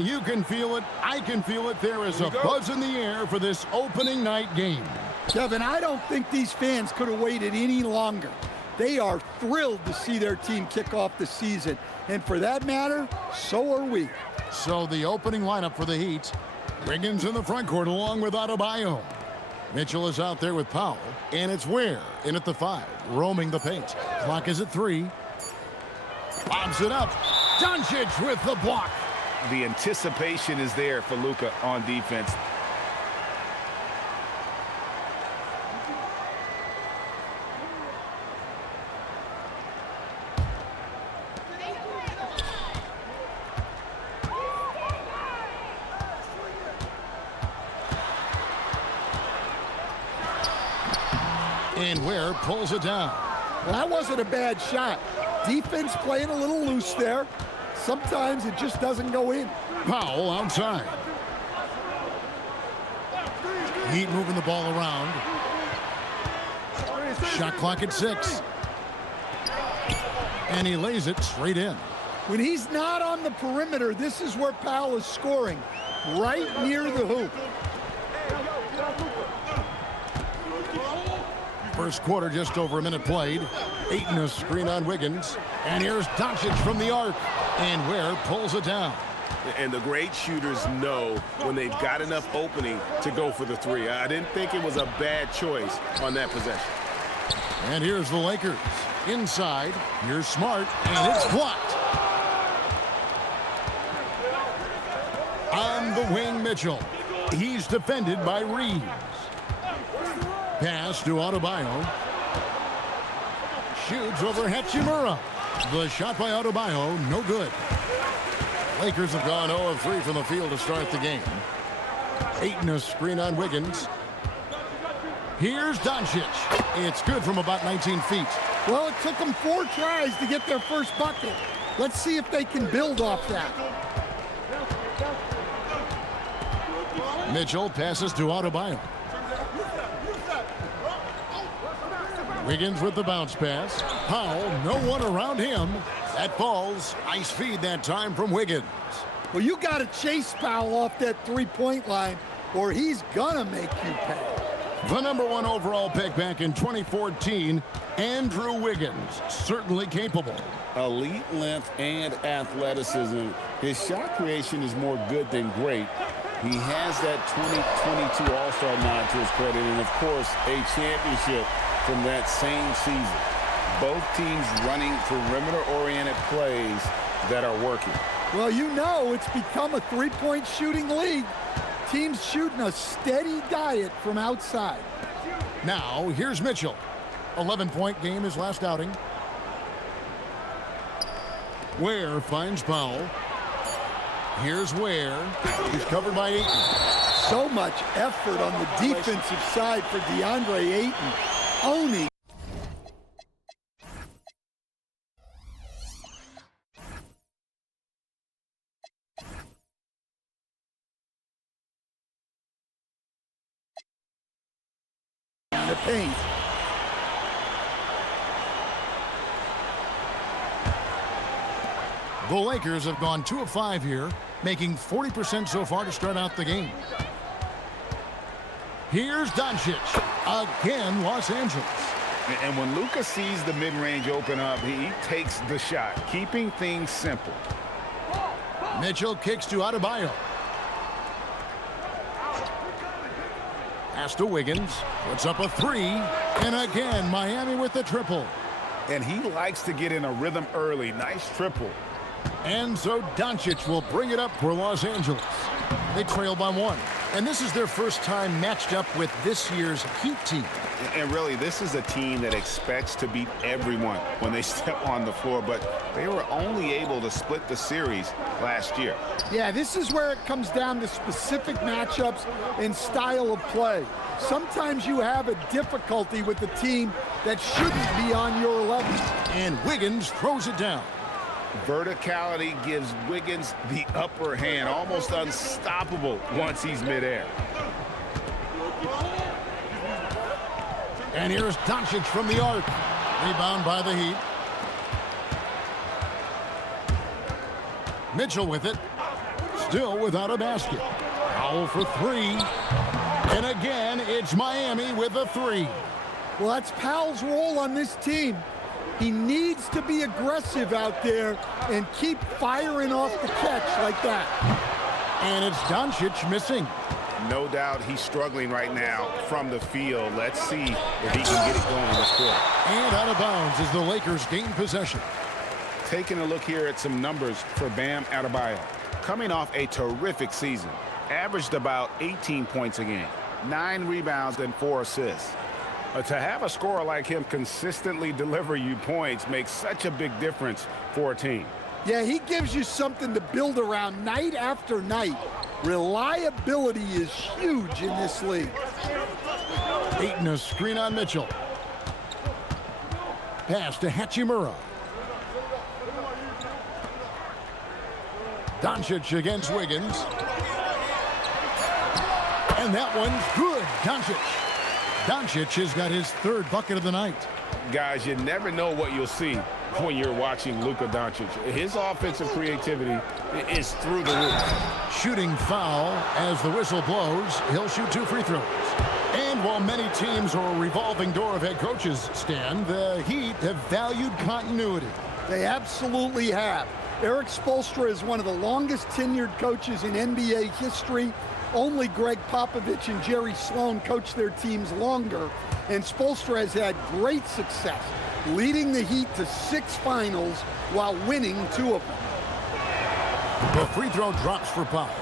And you can feel it. I can feel it. There is a buzz in the air for this opening night game. Kevin, I don't think these fans could have waited any longer. They are thrilled to see their team kick off the season. And for that matter, so are we. So the opening lineup for the Heat. Wiggins in the front court along with Adebayo. Mitchell is out there with Powell. And it's Ware in at the 5, roaming the paint. Clock is at 3. Lobs it up. Doncic with the block. The anticipation is there for Luka on defense. And Ware pulls it down. Well, that wasn't a bad shot. Defense playing a little loose there. Sometimes it just doesn't go in. Powell outside. Heat moving the ball around. Shot clock at 6. And he lays it straight in. When he's not on the perimeter, this is where Powell is scoring, right near the hoop. First quarter, just over a minute played. Ayton a screen on Wiggins. And here's Doncic from the arc. And Ware pulls it down. And the great shooters know when they've got enough opening to go for the 3. I didn't think it was a bad choice on that possession. And here's the Lakers. Inside, here's Smart, and it's blocked. On the wing, Mitchell. He's defended by Reeves. Pass to Adebayo. Shoots over Hachimura. The shot by Adebayo, no good. Lakers have gone 0 of 3 from the field to start the game. Ayton a screen on Wiggins. Here's Doncic. It's good from about 19 feet. Well, it took them 4 tries to get their first bucket. Let's see if they can build off that. Mitchell passes to Adebayo. Wiggins with the bounce pass. Powell, no one around him. That falls. Nice feed that time from Wiggins. Well, you got to chase Powell off that 3-point line, or he's going to make you pay. The #1 overall pick back in 2014, Andrew Wiggins, certainly capable. Elite length and athleticism. His shot creation is more good than great. He has that 2022 All-Star nod to his credit, and of course, a championship from that same season. Both teams running perimeter-oriented plays that are working. Well, you know it's become a 3-point shooting league. Teams shooting a steady diet from outside. Now, here's Mitchell. 11-point game his last outing. Ware finds Powell. Here's Ware. He's covered by Ayton. So much effort on the defensive side for DeAndre Ayton. Owning. The paint. The Lakers have gone 2 of 5 here, making 40% so far to start out the game. Here's Doncic. Again, Los Angeles. And when Luka sees the mid-range open up, he takes the shot, keeping things simple. Mitchell kicks to Adebayo. Pass to Wiggins. Puts up a 3. And again, Miami with the triple. And he likes to get in a rhythm early. Nice triple. And so Doncic will bring it up for Los Angeles. They trail by 1. And this is their first time matched up with this year's Heat team. And really, this is a team that expects to beat everyone when they step on the floor, but they were only able to split the series last year. Yeah, this is where it comes down to specific matchups and style of play. Sometimes you have a difficulty with the team that shouldn't be on your level. And Wiggins throws it down. Verticality gives Wiggins the upper hand, almost unstoppable once he's midair. And here's Doncic from the arc. Rebound by the Heat. still without a basket. Foul for three. And again, it's Miami with a three. Well, that's Powell's role on this team. He needs to be aggressive out there and keep firing off the catch like that. And it's Doncic missing. No doubt he's struggling right now from the field. Let's see if he can get it going this quarter. And out of bounds as the Lakers gain possession. Taking a look here at some numbers for Bam Adebayo. Coming off a terrific season. Averaged about 18 points a game. 9 rebounds and 4 assists. To have a scorer like him consistently deliver you points makes such a big difference for a team. Yeah, he gives you something to build around night after night. Reliability is huge in this league. Ayton a screen on Mitchell. Pass to Hachimura. Doncic against Wiggins. And that one's good. Doncic has got his third bucket of the night. Guys, you never know what you'll see when you're watching Luka Doncic. His offensive creativity is through the roof. Shooting foul as the whistle blows. He'll shoot 2 free throws. And while many teams are a revolving door of head coaches, Stan, the Heat have valued continuity. They absolutely have. Eric Spoelstra is one of the longest tenured coaches in NBA history. Only Greg Popovich and Jerry Sloan coached their teams longer, and Spoelstra has had great success, leading the Heat to 6 finals while winning 2 of them. The free throw drops for Powell.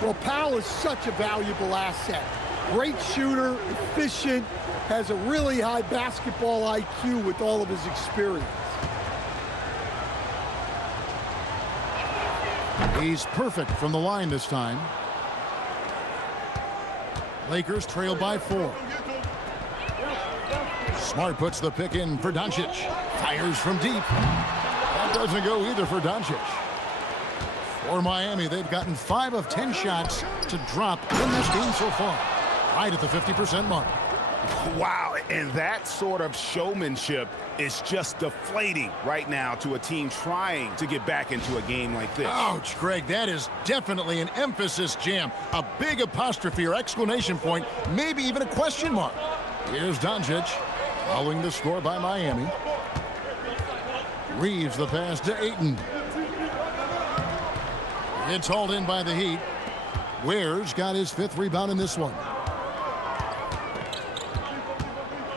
Well, Powell is such a valuable asset. Great shooter, efficient, has a really high basketball IQ with all of his experience. He's perfect from the line this time. Lakers trail by 4. Smart puts the pick in for Doncic. Fires from deep. That doesn't go either for Doncic. For Miami, they've gotten 5 of 10 shots to drop in this game so far. Right at the 50% mark. Wow, and that sort of showmanship is just deflating right now to a team trying to get back into a game like this. Ouch, Greg, that is definitely an emphasis jam. A big apostrophe or exclamation point, maybe even a question mark. Here's Doncic, following the score by Miami. Reeves the pass to Ayton. It's hauled in by the Heat. Ware's got his 5th rebound in this one.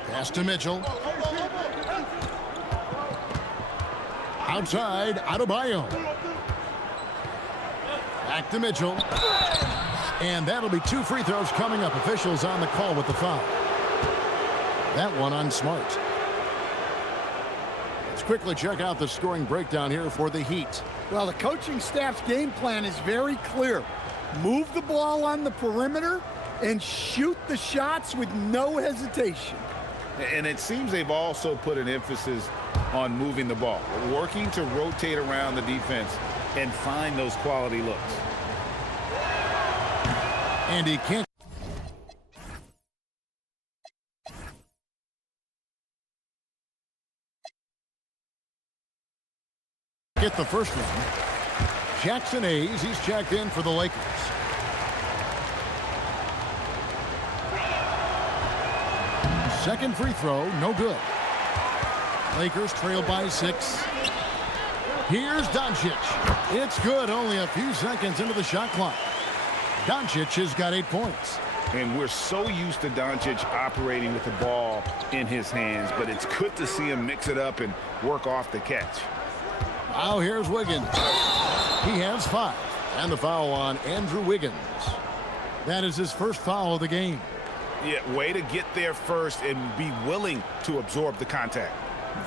Pass to Mitchell. Outside, Adebayo. Back to Mitchell. And that'll be 2 free throws coming up. Officials on the call with the foul. That one on Smart. Let's quickly check out the scoring breakdown here for the Heat. Well, the coaching staff's game plan is very clear. Move the ball on the perimeter and shoot the shots with no hesitation. And it seems they've also put an emphasis on moving the ball, working to rotate around the defense and find those quality looks. And he can't get the first one. Jackson Hayes, he's checked in for the Lakers. Second free throw, no good. Lakers trail by 6. Here's Doncic. It's good, only a few seconds into the shot clock. Doncic has got 8 points. And we're so used to Doncic operating with the ball in his hands, but it's good to see him mix it up and work off the catch. Now here's Wiggins. He has 5. And the foul on Andrew Wiggins. That is his first foul of the game. Yeah, way to get there first and be willing to absorb the contact.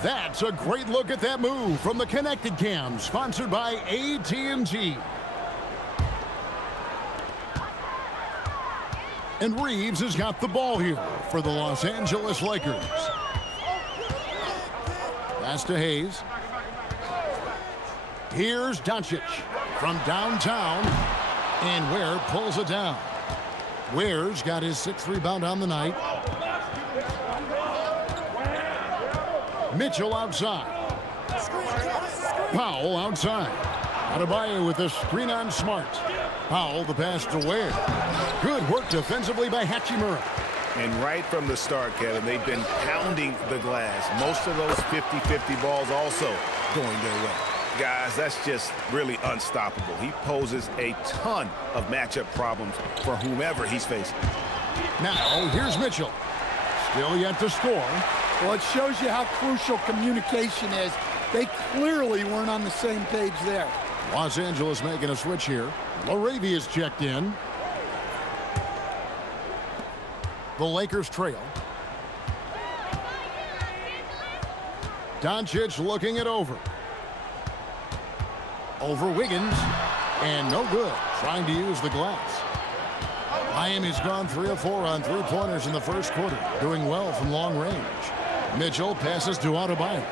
That's a great look at that move from the Connected Cam, sponsored by AT&T. And Reeves has got the ball here for the Los Angeles Lakers. Pass to Hayes. Here's Doncic from downtown, and Ware pulls it down. Ware's got his 6th rebound on the night. Mitchell outside. Powell outside. Adebayo with a screen on Smart. Powell, the pass to Ware. Good work defensively by Hachimura. And right from the start, Kevin, they've been pounding the glass. Most of those 50-50 balls also going their way. Guys, that's just really unstoppable. He poses a ton of matchup problems for whomever he's facing. Now, here's Mitchell. Still yet to score. Well, it shows you how crucial communication is. They clearly weren't on the same page there. Los Angeles making a switch here. LaRavia's checked in. The Lakers trail. Doncic looking it over. Over Wiggins. And no good. Trying to use the glass. Miami's gone 3 of 4 on three-pointers in the first quarter. Doing well from long range. Mitchell passes to Adebayo.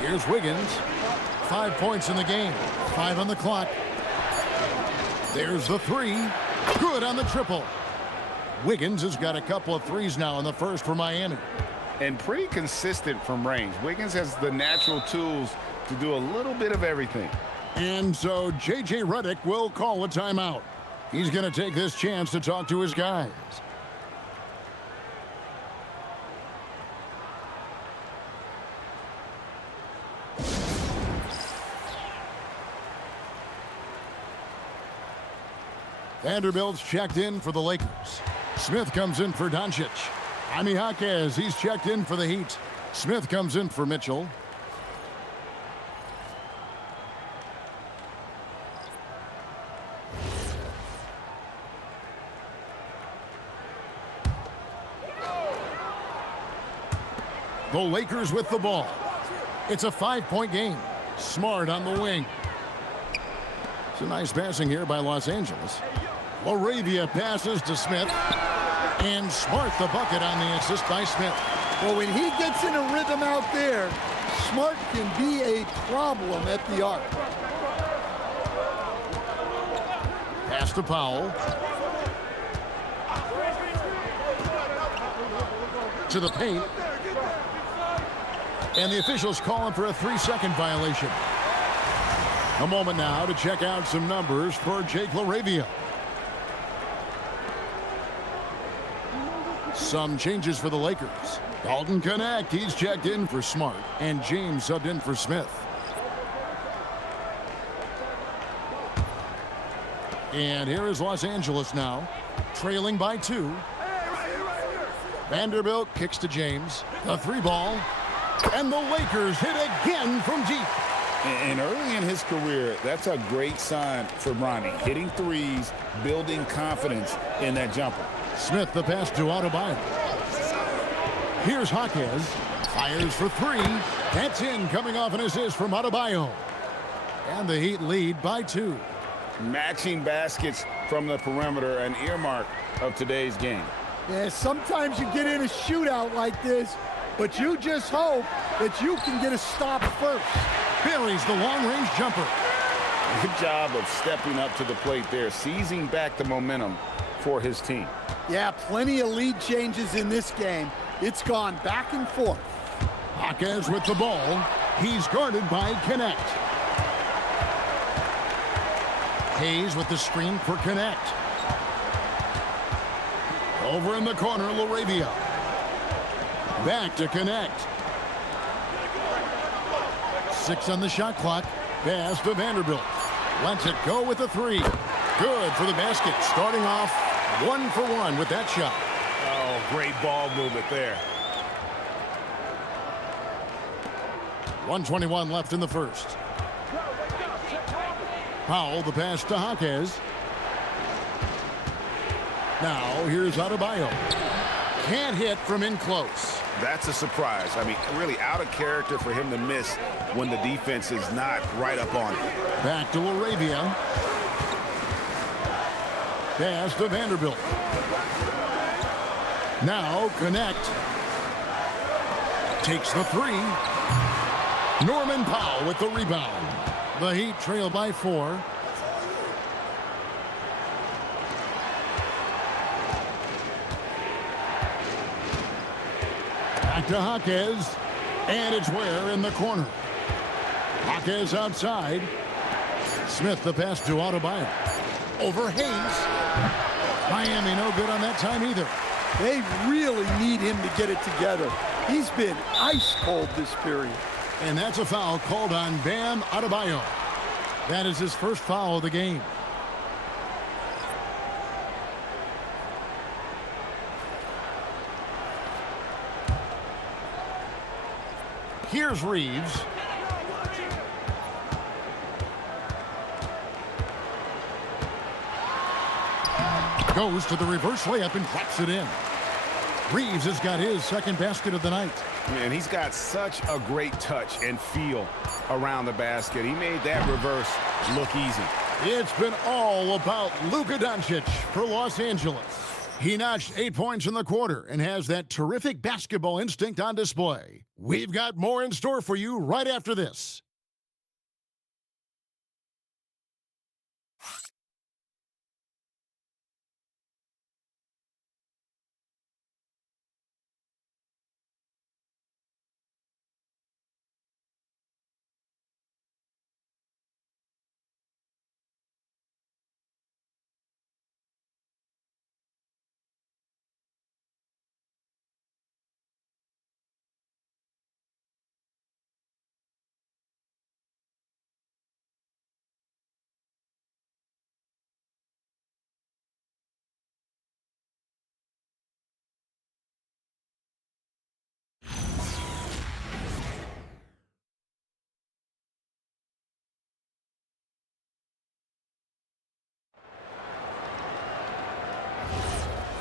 Here's Wiggins. 5 points in the game. 5 on the clock. There's the three. Good on the triple. Wiggins has got a couple of threes now in the first for Miami. And pretty consistent from range. Wiggins has the natural tools to do a little bit of everything. And so J.J. Redick will call a timeout. He's going to take this chance to talk to his guys. Vanderbilt's checked in for the Lakers. Smith comes in for Doncic. Jaime Jaquez, he's checked in for the Heat. Smith comes in for Mitchell. The Lakers with the ball. It's a 5-point game. Smart on the wing. It's a nice passing here by Los Angeles. LaRavia passes to Smith. And Smart the bucket on the assist by Smith. Well, when he gets in a rhythm out there, Smart can be a problem at the arc. Pass to Powell. To the paint. And the officials calling for a 3-second violation. A moment now to check out some numbers for Jake LaRavia. Some changes for the Lakers. Dalton Connect, he's checked in for Smart. And James subbed in for Smith. And here is Los Angeles now, trailing by 2. Vanderbilt kicks to James. The 3-ball. And the Lakers hit again from deep. And early in his career, that's a great sign for Bronny. Hitting threes, building confidence in that jumper. Smith the pass to Adebayo. Here's Jaquez. Fires for 3. That's in, coming off an assist from Adebayo. And the Heat lead by 2. Matching baskets from the perimeter, an earmark of today's game. Yeah, sometimes you get in a shootout like this, but you just hope that you can get a stop first. Buries the long-range jumper. Good job of stepping up to the plate there, seizing back the momentum for his team. Yeah, plenty of lead changes in this game. It's gone back and forth. Jaquez with the ball. He's guarded by Connect. Hayes with the screen for Connect. Over in the corner, LaRavia. Back to Connect. 6 on the shot clock. Pass to Vanderbilt. Lets it go with the 3. Good for the basket. Starting off 1 for 1 with that shot. Oh, great ball movement there. 1:21 left in the first. Powell, the pass to Jaquez. Now, here's Adebayo. Can't hit from in close. That's a surprise. I mean, really out of character for him to miss when the defense is not right up on him. Back to LaRavia. Pass to Vanderbilt. Now, Connect. Takes the 3. Norman Powell with the rebound. The Heat trail by 4. Back to Jaquez. And it's Ware in the corner. Jaquez outside. Smith the pass to Adebayo. Over Hayes. Miami no good on that time either. They really need him to get it together. He's been ice cold this period. And that's a foul called on Bam Adebayo. That is his first foul of the game. Here's Reeves. Goes to the reverse layup and claps it in. Reeves has got his second basket of the night. Man, he's got such a great touch and feel around the basket. He made that reverse look easy. It's been all about Luka Doncic for Los Angeles. He notched 8 points in the quarter and has that terrific basketball instinct on display. We've got more in store for you right after this.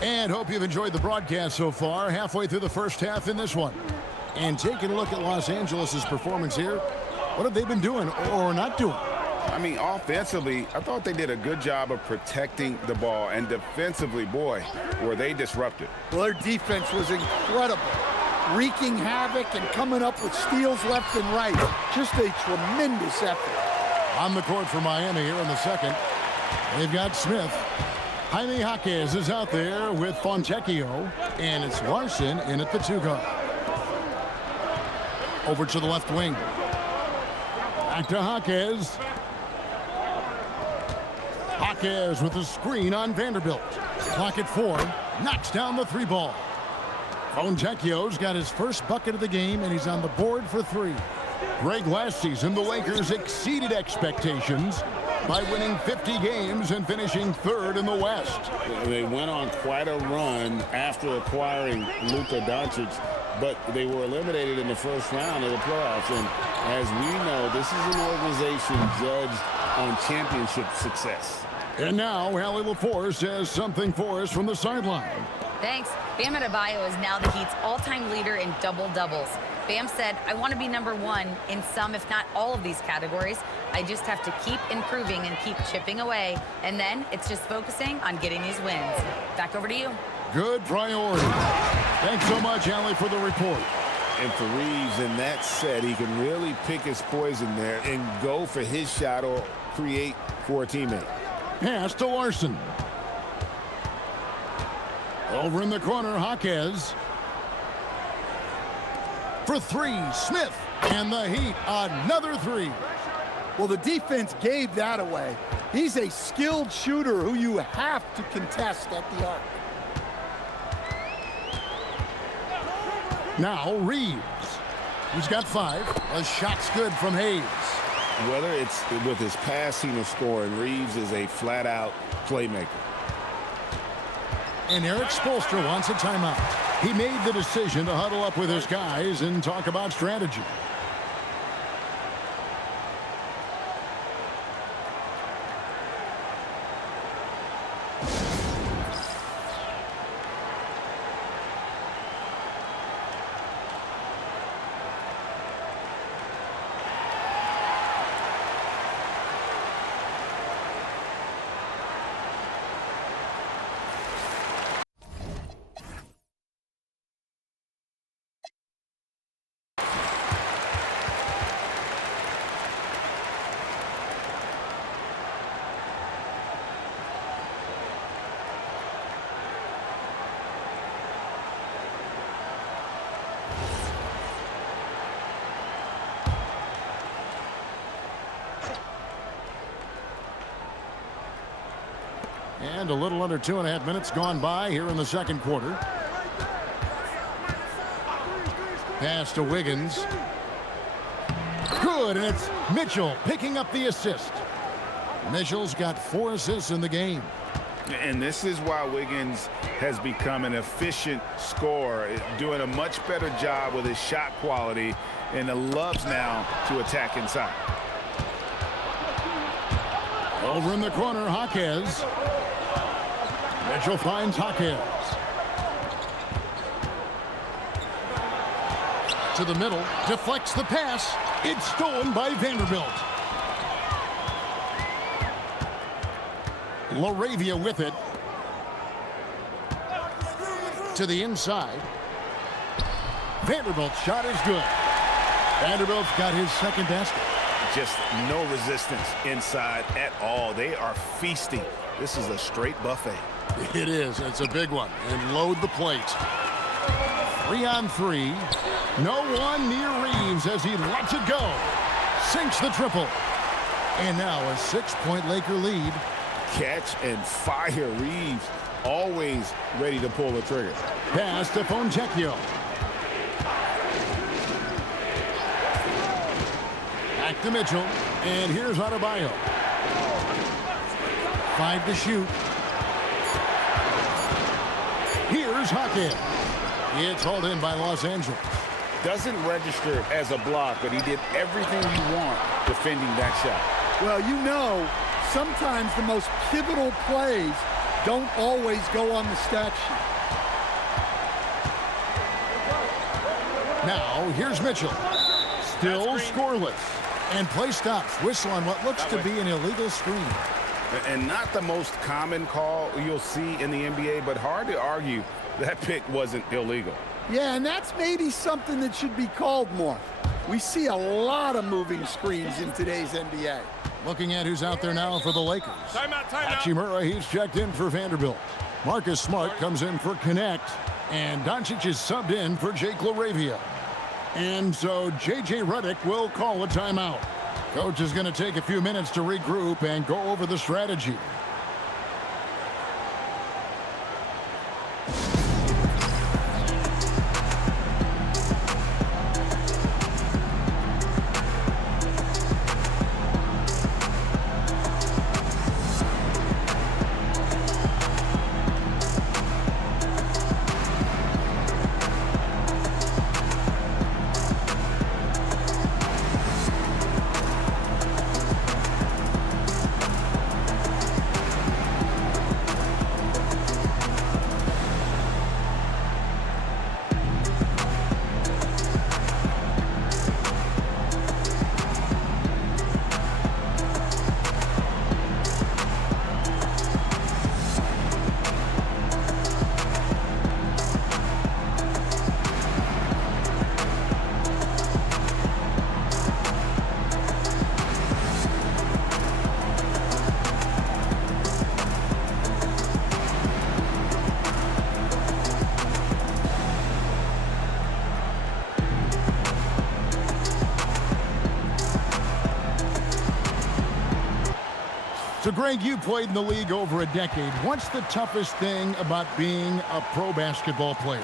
And hope you've enjoyed the broadcast so far. Halfway through the first half in this one. And taking a look at Los Angeles' performance here, what have they been doing or not doing? I mean, offensively, I thought they did a good job of protecting the ball. And defensively, boy, were they disruptive. Well, their defense was incredible. Wreaking havoc and coming up with steals left and right. Just a tremendous effort. On the court for Miami here in the second. They've got Smith. Jaime Jaquez is out there with Fontecchio, and it's Larson in at the 2 guard. Over to the left wing. Back to Jaquez. Jaquez with a screen on Vanderbilt. Clock at 4. Knocks down the 3 ball. Fontecchio's got his first bucket of the game, and he's on the board for 3. Greg, last season, the Lakers exceeded expectations by winning 50 games and finishing 3rd in the West. They went on quite a run after acquiring Luka Doncic, but they were eliminated in the first round of the playoffs. And as we know, this is an organization judged on championship success. And now, Allie LaForce has something for us from the sideline. Thanks. Bam Adebayo is now the Heat's all-time leader in double-doubles. Bam said, I want to be #1 in some, if not all of these categories. I just have to keep improving and keep chipping away. And then it's just focusing on getting these wins. Back over to you. Good priority. Thanks so much, Allie, for the report. And for Reeves, in that set, he can really pick his poison there and go for his shot or create for a teammate. Pass to Larson. Over in the corner, Jaquez. For 3, Smith. And the Heat, another 3. Well, the defense gave that away. He's a skilled shooter who you have to contest at the arc. Now Reeves. He's got 5. A shot's good from Hayes. Whether it's with his passing or scoring, Reeves is a flat-out playmaker. And Eric Spoelstra wants a timeout. He made the decision to huddle up with his guys and talk about strategy. And a little under 2.5 minutes gone by here in the second quarter. Pass to Wiggins. Good, and it's Mitchell picking up the assist. Mitchell's got 4 assists in the game. And this is why Wiggins has become an efficient scorer, doing a much better job with his shot quality, and loves now to attack inside. Over in the corner, Jaquez. Mitchell finds Jaquez. To the middle, deflects the pass. It's stolen by Vanderbilt. LaRavia with it. To the inside. Vanderbilt's shot is good. Vanderbilt's got his second basket. Just no resistance inside at all. They are feasting. This is a straight buffet. It is. It's a big one. And load the plate. 3-on-3. No one near Reeves as he lets it go. Sinks the triple. And now a 6-point Laker lead. Catch and fire. Reeves always ready to pull the trigger. Pass to Fontecchio. Back to Mitchell. And here's Adebayo. 5 to shoot. Here's Jaquez. It's hauled in by Los Angeles. Doesn't register as a block, but he did everything you want defending that shot. Well, you know, sometimes the most pivotal plays don't always go on the stat sheet. Now, here's Mitchell. Still scoreless. And play stops. Whistle on what looks to be an illegal screen. And not the most common call you'll see in the NBA, but hard to argue that pick wasn't illegal. Yeah, and that's maybe something that should be called more. We see a lot of moving screens in today's NBA. Looking at who's out there now for the Lakers. Timeout. Hachimura, he's checked in for Vanderbilt. Marcus Smart comes in for Connect. And Doncic is subbed in for Jake LaRavia. And so J.J. Redick will call a timeout. Coach is going to take a few minutes to regroup and go over the strategy. So, Greg, you played in the league over a decade. What's the toughest thing about being a pro basketball player?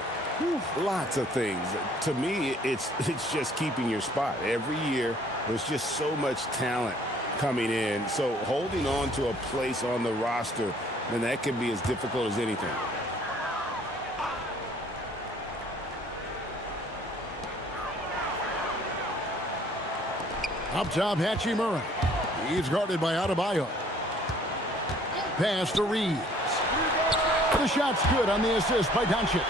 Lots of things. To me, it's just keeping your spot. Every year, there's just so much talent coming in. So holding on to a place on the roster, and that can be as difficult as anything. Up top, Hachimura. He's guarded by Adebayo. Pass to Reeves. The shot's good on the assist by Doncic.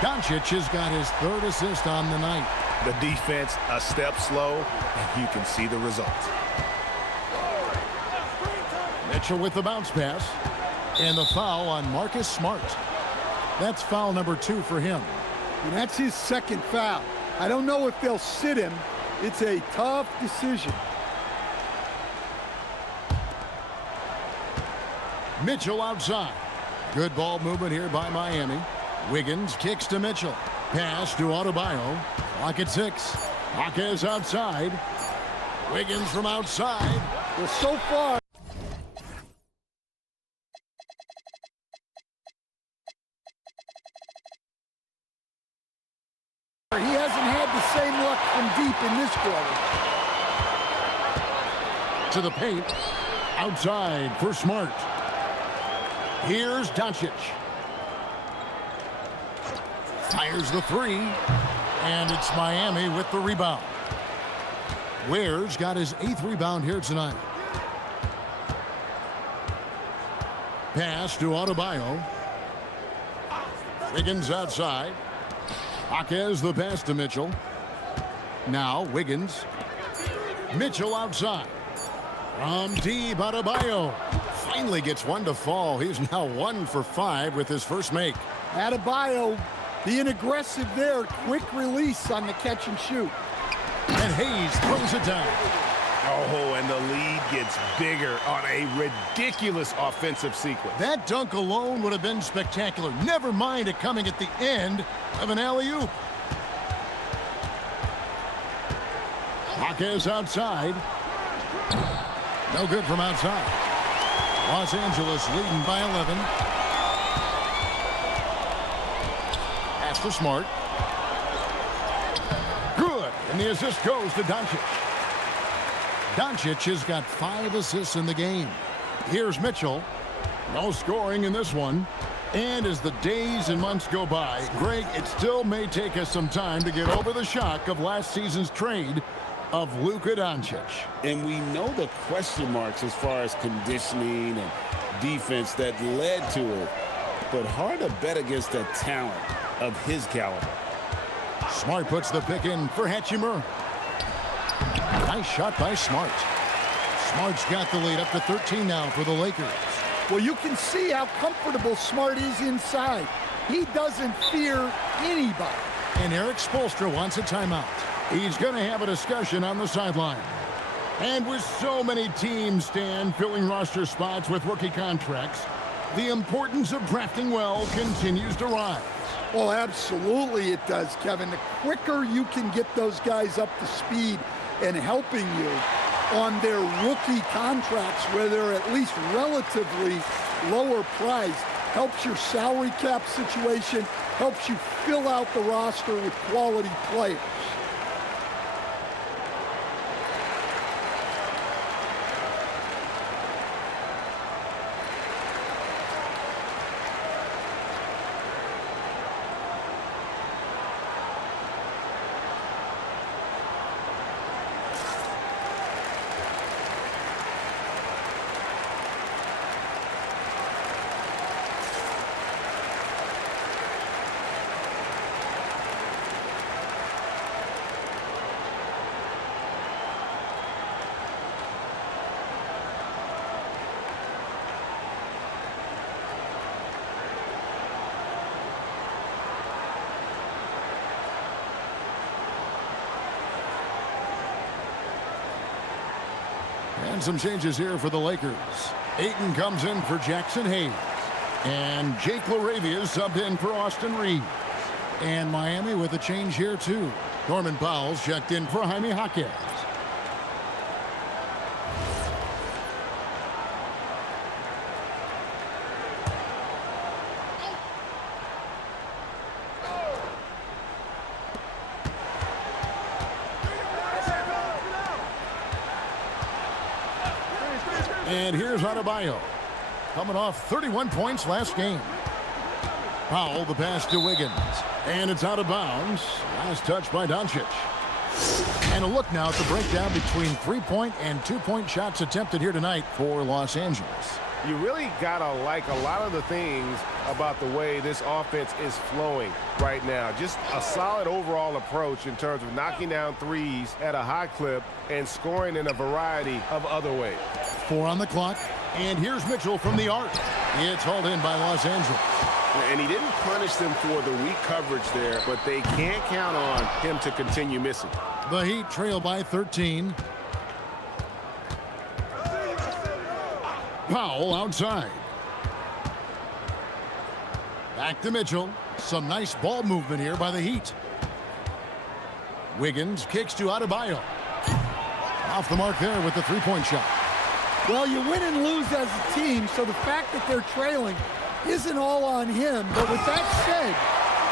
Doncic has got his 3rd assist on the night. The defense a step slow, and you can see the results. Mitchell with the bounce pass. And the foul on Marcus Smart. That's foul number 2 for him. And that's his 2nd foul. I don't know if they'll sit him. It's a tough decision. Mitchell outside. Good ball movement here by Miami. Wiggins kicks to Mitchell. Pass to Adebayo. Clock at 6. Jaquez outside. Wiggins from outside. Well, so far, this quarter. To the paint. Outside for Smart. Here's Doncic. Fires the three. And it's Miami with the rebound. Ware's got his 8th rebound here tonight. Pass to Adebayo. Wiggins outside. Jaquez the pass to Mitchell. Now Wiggins. Mitchell outside. From deep, Adebayo. Finally gets one to fall. He's now 1 for 5 with his first make. Adebayo being aggressive there. Quick release on the catch and shoot. And Hayes throws it down. Oh, and the lead gets bigger on a ridiculous offensive sequence. That dunk alone would have been spectacular. Never mind it coming at the end of an alley-oop. Jaquez outside. No good from outside. Los Angeles leading by 11. Pass for Smart. Good. And the assist goes to Doncic. Doncic has got 5 assists in the game. Here's Mitchell. No scoring in this one. And as the days and months go by, Greg, it still may take us some time to get over the shock of last season's trade of Luka Doncic. And we know the question marks as far as conditioning and defense that led to it. But hard to bet against the talent of his caliber. Smart puts the pick in for Hachimura. Nice shot by Smart. Smart's got the lead up to 13 now for the Lakers. Well, you can see how comfortable Smart is inside. He doesn't fear anybody. And Eric Spoelstra wants a timeout. He's going to have a discussion on the sideline. And with so many teams, Stan, filling roster spots with rookie contracts, the importance of drafting well continues to rise. Well, absolutely it does, Kevin. The quicker you can get those guys up to speed and helping you on their rookie contracts where they're at least relatively lower priced, helps your salary cap situation, helps you fill out the roster with quality players. And some changes here for the Lakers. Ayton comes in for Jackson Hayes. And Jake LaRavia is subbed in for Austin Reeves. And Miami with a change here, too. Norman Powell's checked in for Jaime Jaquez. And here's Adebayo, coming off 31 points last game. Powell, the pass to Wiggins. And it's out of bounds. Last touch by Doncic. And a look now at the breakdown between 3-point and 2-point shots attempted here tonight for Los Angeles. You really got to like a lot of the things about the way this offense is flowing right now. Just a solid overall approach in terms of knocking down threes at a high clip and scoring in a variety of other ways. 4 on the clock. And here's Mitchell from the arc. It's hauled in by Los Angeles. And he didn't punish them for the weak coverage there, but they can't count on him to continue missing. The Heat trail by 13. Powell outside. Back to Mitchell. Some nice ball movement here by the Heat. Wiggins kicks to Adebayo. Off the mark there with the 3-point shot. Well, you win and lose as a team, so the fact that they're trailing isn't all on him. But with that said,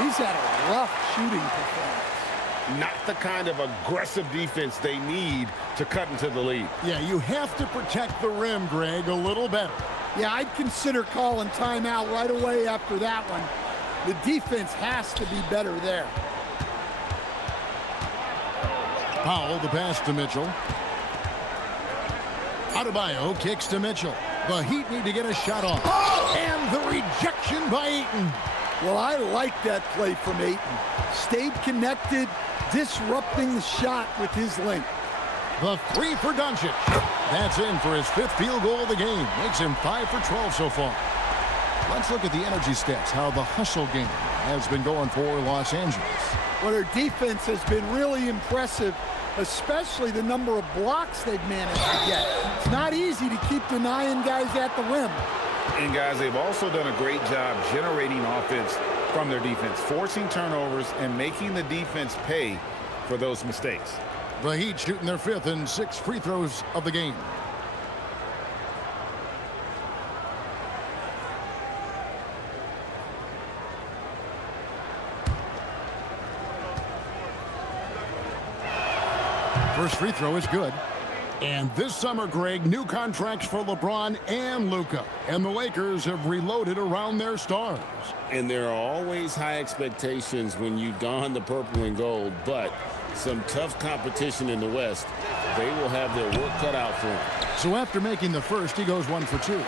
he's had a rough shooting performance. not the kind of aggressive defense they need to cut into the lead. Yeah, you have to protect the rim, Greg, a little better. Yeah, I'd consider calling timeout right away after that one. The defense has to be better there. Powell, the pass to Mitchell. Adebayo kicks to Mitchell. The Heat need to get a shot off. And the rejection by Ayton. Well, I like that play from Ayton. Stayed connected, disrupting the shot with his length. The three for Doncic. That's in for his 5th field goal of the game. Makes him 5 for 12 so far. Let's look at the energy stats, how the hustle game has been going for Los Angeles. Well, their defense has been really impressive, especially the number of blocks they've managed to get. It's not easy to keep denying guys at the rim. And, guys, they've also done a great job generating offense from their defense, forcing turnovers and making the defense pay for those mistakes. The Heat shooting their 5th and 6th free throws of the game. First free throw is good. And this summer, Greg, new contracts for LeBron and Luka. And the Lakers have reloaded around their stars. And there are always high expectations when you don the purple and gold, but some tough competition in the West. They will have their work cut out for them. So after making the first, he goes 1 for 2.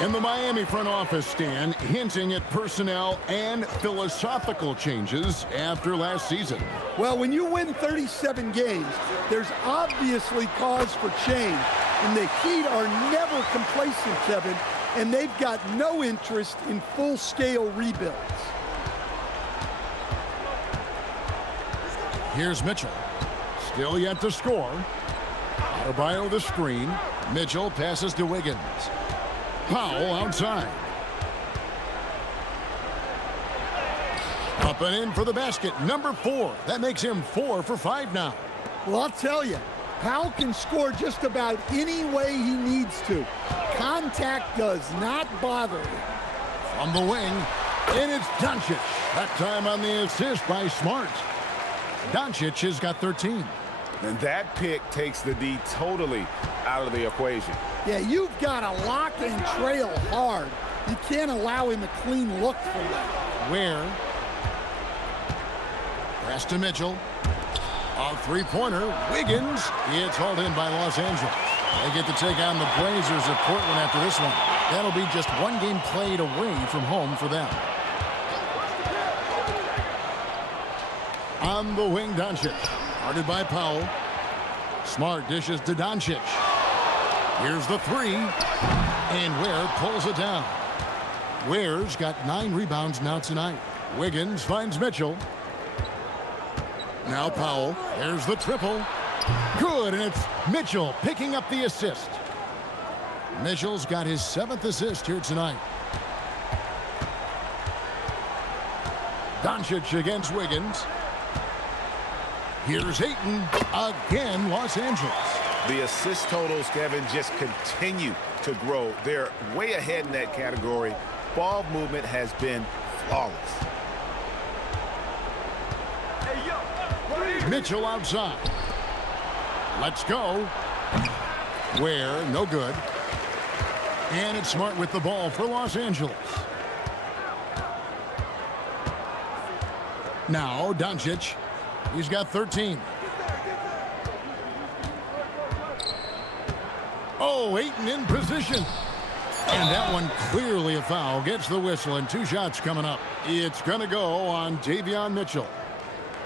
And the Miami front office, Stan, hinting at personnel and philosophical changes after last season. Well, when you win 37 games, there's obviously cause for change. And the Heat are never complacent, Kevin, and they've got no interest in full-scale rebuilds. Here's Mitchell. Still yet to score. Adebayo the screen. Mitchell passes to Wiggins. Powell outside. Up and in for the basket. Number 4. That makes him 4 for 5 now. Well, I'll tell you, Powell can score just about any way he needs to. Contact does not bother him. From the wing, and it's Doncic. That time on the assist by Smart. Doncic has got 13. And that pick takes the D totally out of the equation. Yeah, you've got to lock and trail hard. You can't allow him a clean look for that. Where? Pass to Mitchell. A three-pointer. Wiggins. It's hauled in by Los Angeles. They get to take on the Blazers of Portland after this one. That'll be just one game played away from home for them. On the wing, Doncic. Guarded by Powell. Smart dishes to Doncic. Here's the 3. And Ware pulls it down. Ware's got 9 rebounds now tonight. Wiggins finds Mitchell. Now Powell. There's the triple. Good, and it's Mitchell picking up the assist. Mitchell's got his 7th assist here tonight. Doncic against Wiggins. Here's Ayton. Again, Los Angeles. The assist totals, Kevin, just continue to grow. They're way ahead in that category. Ball movement has been flawless. Mitchell outside. Let's go. Ware, no good. And it's Smart with the ball for Los Angeles. Now Doncic. He's got 13. Oh, Ayton in position. And that one clearly a foul. Gets the whistle, and 2 shots coming up. It's going to go on Davion Mitchell.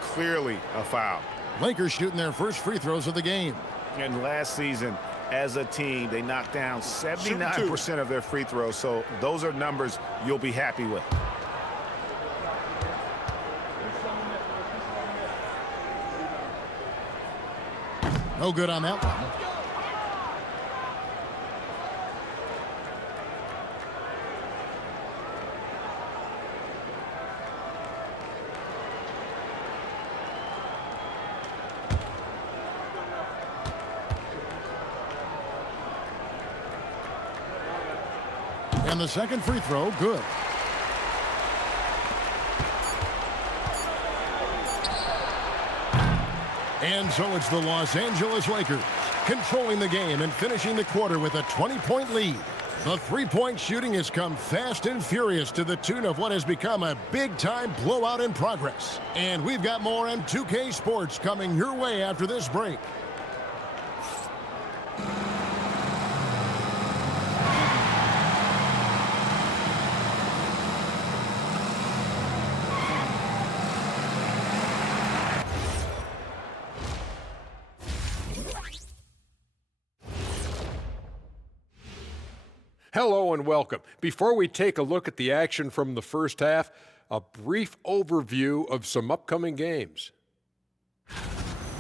Clearly a foul. Lakers shooting their first free throws of the game. And last season, as a team, they knocked down 79% of their free throws. So those are numbers you'll be happy with. No good on that one. And the second free throw, good. And so it's the Los Angeles Lakers controlling the game and finishing the quarter with a 20-point lead. The three-point shooting has come fast and furious to the tune of what has become a big-time blowout in progress. And we've got more on 2K Sports coming your way after this break. Hello and welcome. Before we take a look at the action from the first half, a brief overview of some upcoming games.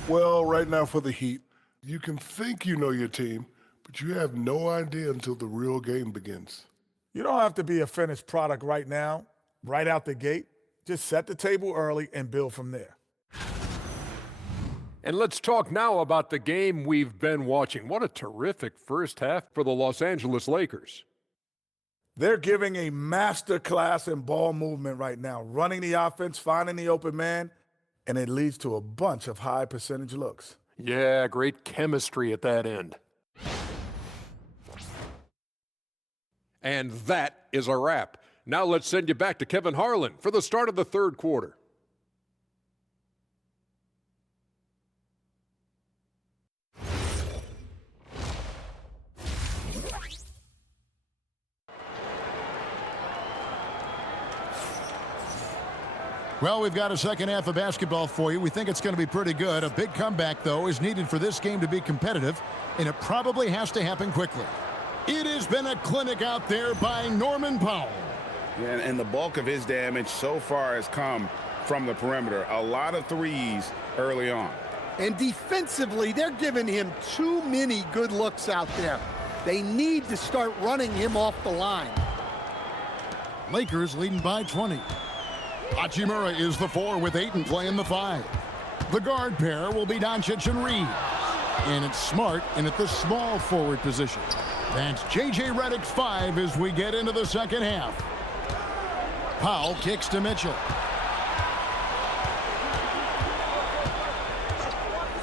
Well, right now for the Heat, you can think you know your team, but you have no idea until the real game begins. You don't have to be a finished product right now, right out the gate. Just set the table early and build from there. And let's talk now about the game we've been watching. What a terrific first half for the Los Angeles Lakers. They're giving a master class in ball movement right now, running the offense, finding the open man, and it leads to a bunch of high percentage looks. Yeah, great chemistry at that end. And that is a wrap. Now let's send you back to Kevin Harlan for the start of the third quarter. Well, we've got a second half of basketball for you. We think it's going to be pretty good. A big comeback, though, is needed for this game to be competitive, and it probably has to happen quickly. It has been a clinic out there by Norman Powell. Yeah, and the bulk of his damage so far has come from the perimeter. A lot of threes early on. And defensively, they're giving him too many good looks out there. They need to start running him off the line. Lakers leading by 20. Hachimura is the 4 with Ayton playing the 5. The guard pair will be Doncic and Reed. And it's Smart in at the small forward position. That's J.J. Redick's 5 as we get into the second half. Powell kicks to Mitchell.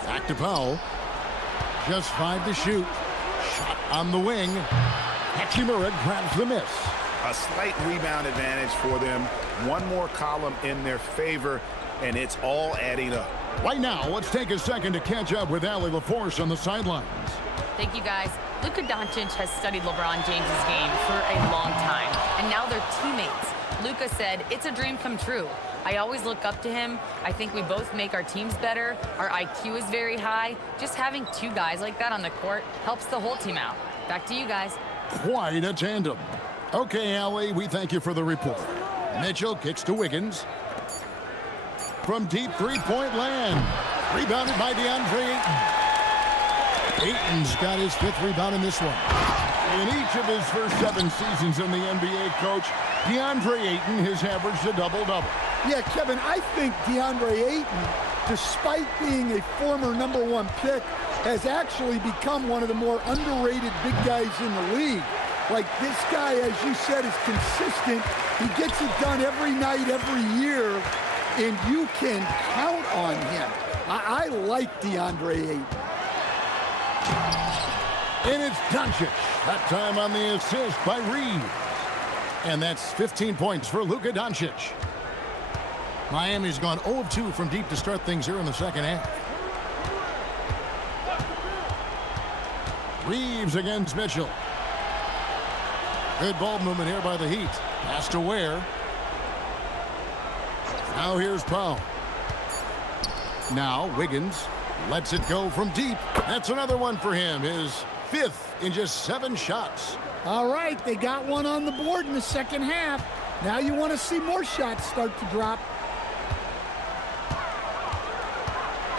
Back to Powell. Just 5 to shoot. Shot on the wing. Hachimura grabs the miss. A slight rebound advantage for them. One more column in their favor, and it's all adding up. Right now, let's take a second to catch up with Allie LaForce on the sidelines. Thank you, guys. Luka Doncic has studied LeBron James' game for a long time, and now they're teammates. Luka said, "It's a dream come true. I always look up to him. I think we both make our teams better. Our IQ is very high. Just having two guys like that on the court helps the whole team out." Back to you guys. Quite a tandem. Okay, Allie, we thank you for the report. Mitchell kicks to Wiggins. From deep three-point land. Rebounded by DeAndre Ayton. Ayton's got his 5th rebound in this one. In each of his first 7 seasons in the NBA, Coach, DeAndre Ayton has averaged a double-double. Yeah, Kevin, I think DeAndre Ayton, despite being a former #1 pick, has actually become one of the more underrated big guys in the league. Like, this guy, as you said, is consistent. He gets it done every night, every year, and you can count on him. I like DeAndre Ayton. And it's Doncic. That time on the assist by Reed. And that's 15 points for Luka Doncic. Miami's gone 0 of 2 from deep to start things here in the second half. Reeves against Mitchell. Good ball movement here by the Heat. Pass to Ware. Now here's Powell. Now Wiggins lets it go from deep. That's another one for him. His 5th in just 7 shots. All right, they got one on the board in the second half. Now you want to see more shots start to drop.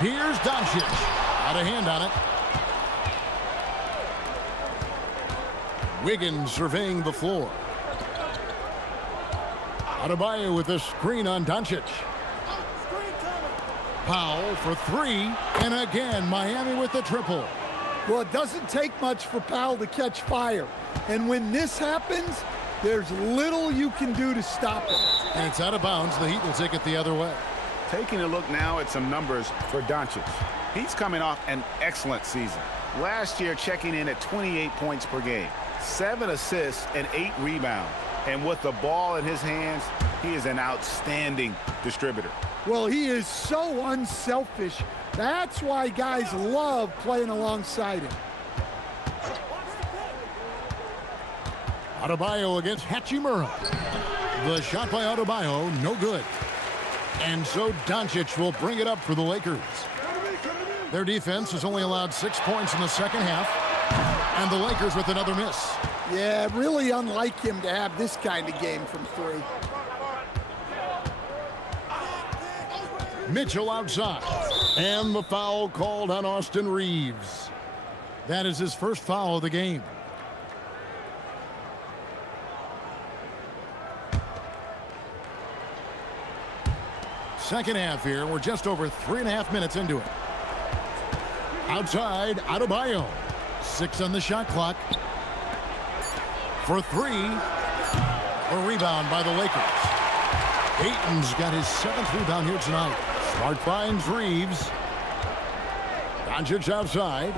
Here's Doncic. Got a hand on it. Wiggins surveying the floor. Adebayo with a screen on Doncic. Powell for 3, and again, Miami with the triple. Well, it doesn't take much for Powell to catch fire. And when this happens, there's little you can do to stop it. And it's out of bounds. The Heat will take it the other way. Taking a look now at some numbers for Doncic. He's coming off an excellent season. Last year, checking in at 28 points per game, 7 assists and 8 rebounds. And with the ball in his hands, he is an outstanding distributor. Well, he is so unselfish. That's why guys love playing alongside him. Adebayo against Hachimura. The shot by Adebayo, no good. And so Doncic will bring it up for the Lakers. Their defense has only allowed 6 points in the second half. And the Lakers with another miss. Yeah, really unlike him to have this kind of game from 3. Mitchell outside. And the foul called on Austin Reeves. That is his first foul of the game. Second half here. We're just over 3.5 minutes into it. Outside, Adebayo. 6 on the shot clock. For 3. A rebound by the Lakers. Ayton's got his 7th rebound here tonight. Smart finds Reeves. Doncic outside.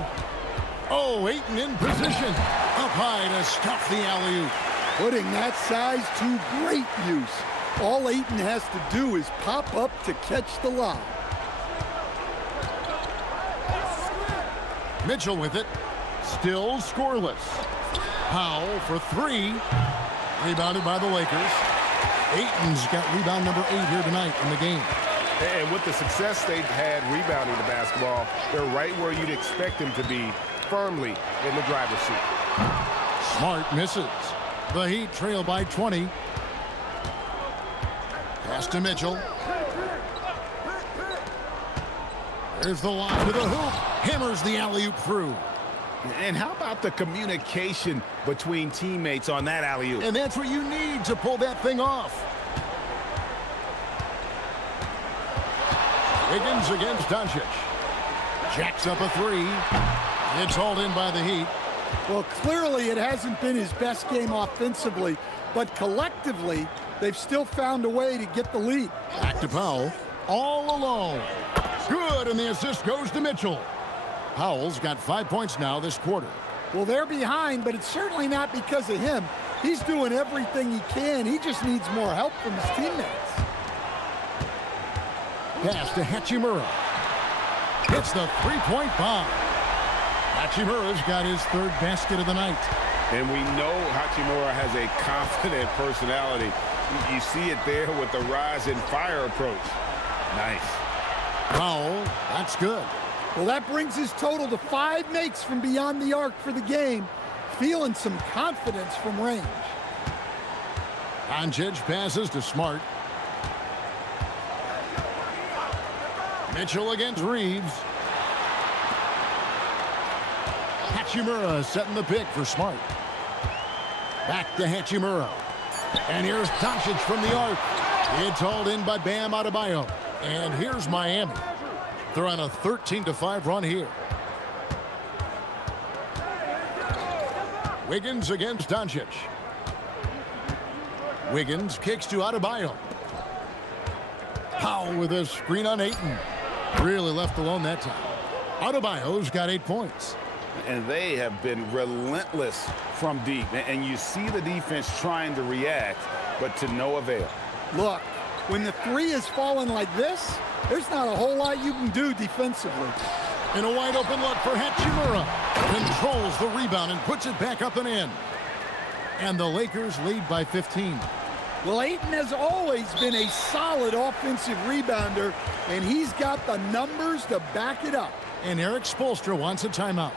Oh, Ayton in position. Up high to stuff the alley-oop. Putting that size to great use. All Ayton has to do is pop up to catch the lob. Mitchell with it. Still scoreless. Powell for 3. Rebounded by the Lakers. Ayton's got rebound number 8 here tonight in the game. And with the success they've had rebounding the basketball, they're right where you'd expect them to be, firmly in the driver's seat. Smart misses. The Heat trail by 20. Pass to Mitchell. There's the lob to the hoop. Hammers the alley-oop through. And how about the communication between teammates on that alley-oop? And that's what you need to pull that thing off. Wiggins against Doncic. Jacks up a 3. It's hauled in by the Heat. Well, clearly it hasn't been his best game offensively, but collectively, they've still found a way to get the lead. Back to Powell. All alone. Good, and the assist goes to Mitchell. Powell's got 5 points now this quarter. Well, they're behind, but it's certainly not because of him. He's doing everything he can. He just needs more help from his teammates. Pass to Hachimura. Hits the three-point bomb. Hachimura's got his 3rd basket of the night. And we know Hachimura has a confident personality. You see it there with the rise and fire approach. Nice. Powell, that's good. Well, that brings his total to 5 makes from beyond the arc for the game. Feeling some confidence from range. Doncic passes to Smart. Mitchell against Reeves. Hachimura setting the pick for Smart. Back to Hachimura. And here's Doncic from the arc. It's hauled in by Bam Adebayo. And here's Miami. They're on a 13-5 run here. Wiggins against Doncic. Wiggins kicks to Adebayo. Powell with a screen on Ayton. Really left alone that time. Adebayo's got 8 points. And they have been relentless from deep. And you see the defense trying to react, but to no avail. Look, when the 3 is falling like this, there's not a whole lot you can do defensively. And a wide open look for Hachimura. Controls the rebound and puts it back up and in. And the Lakers lead by 15. Well, Ayton has always been a solid offensive rebounder, and he's got the numbers to back it up. And Eric Spoelstra wants a timeout.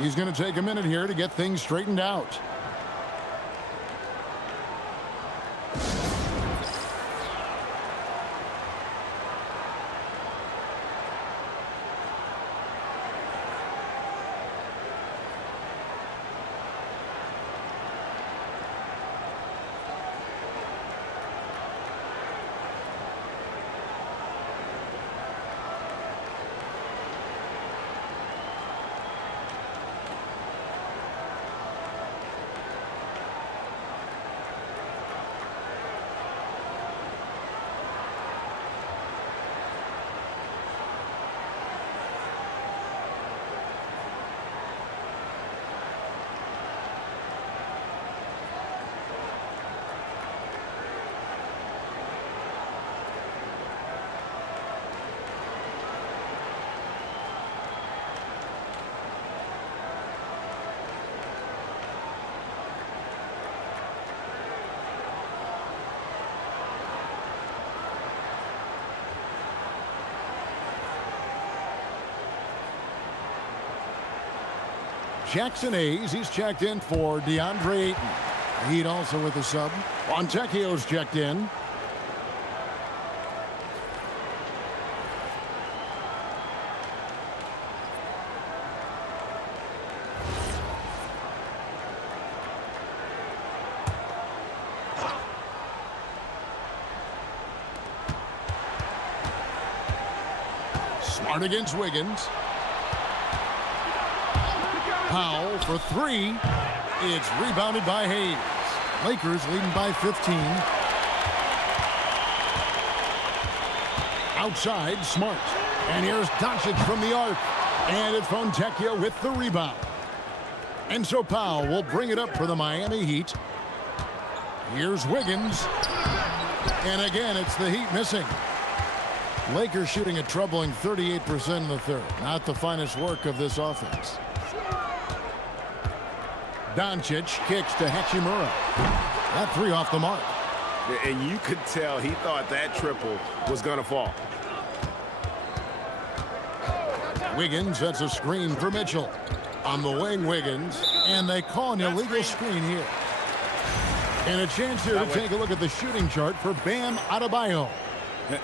He's going to take a minute here to get things straightened out. Jackson Hayes, he's checked in for DeAndre Ayton. Heat also with the sub. Fontecchio's checked in. Smart against Wiggins. Powell for three. It's rebounded by Hayes. Lakers leading by 15. Outside, Smart. And here's Doncic from the arc. And it's Fontecchio with the rebound. And so Powell will bring it up for the Miami Heat. Here's Wiggins. And again, it's the Heat missing. Lakers shooting a troubling 38% in the third. Not the finest work of this offense. Doncic kicks to Hachimura. That three off the mark. And you could tell he thought that triple was going to fall. Wiggins sets a screen for Mitchell. On the wing, Wiggins. And they call an illegal screen here. And a chance here to take a look at the shooting chart for Bam Adebayo.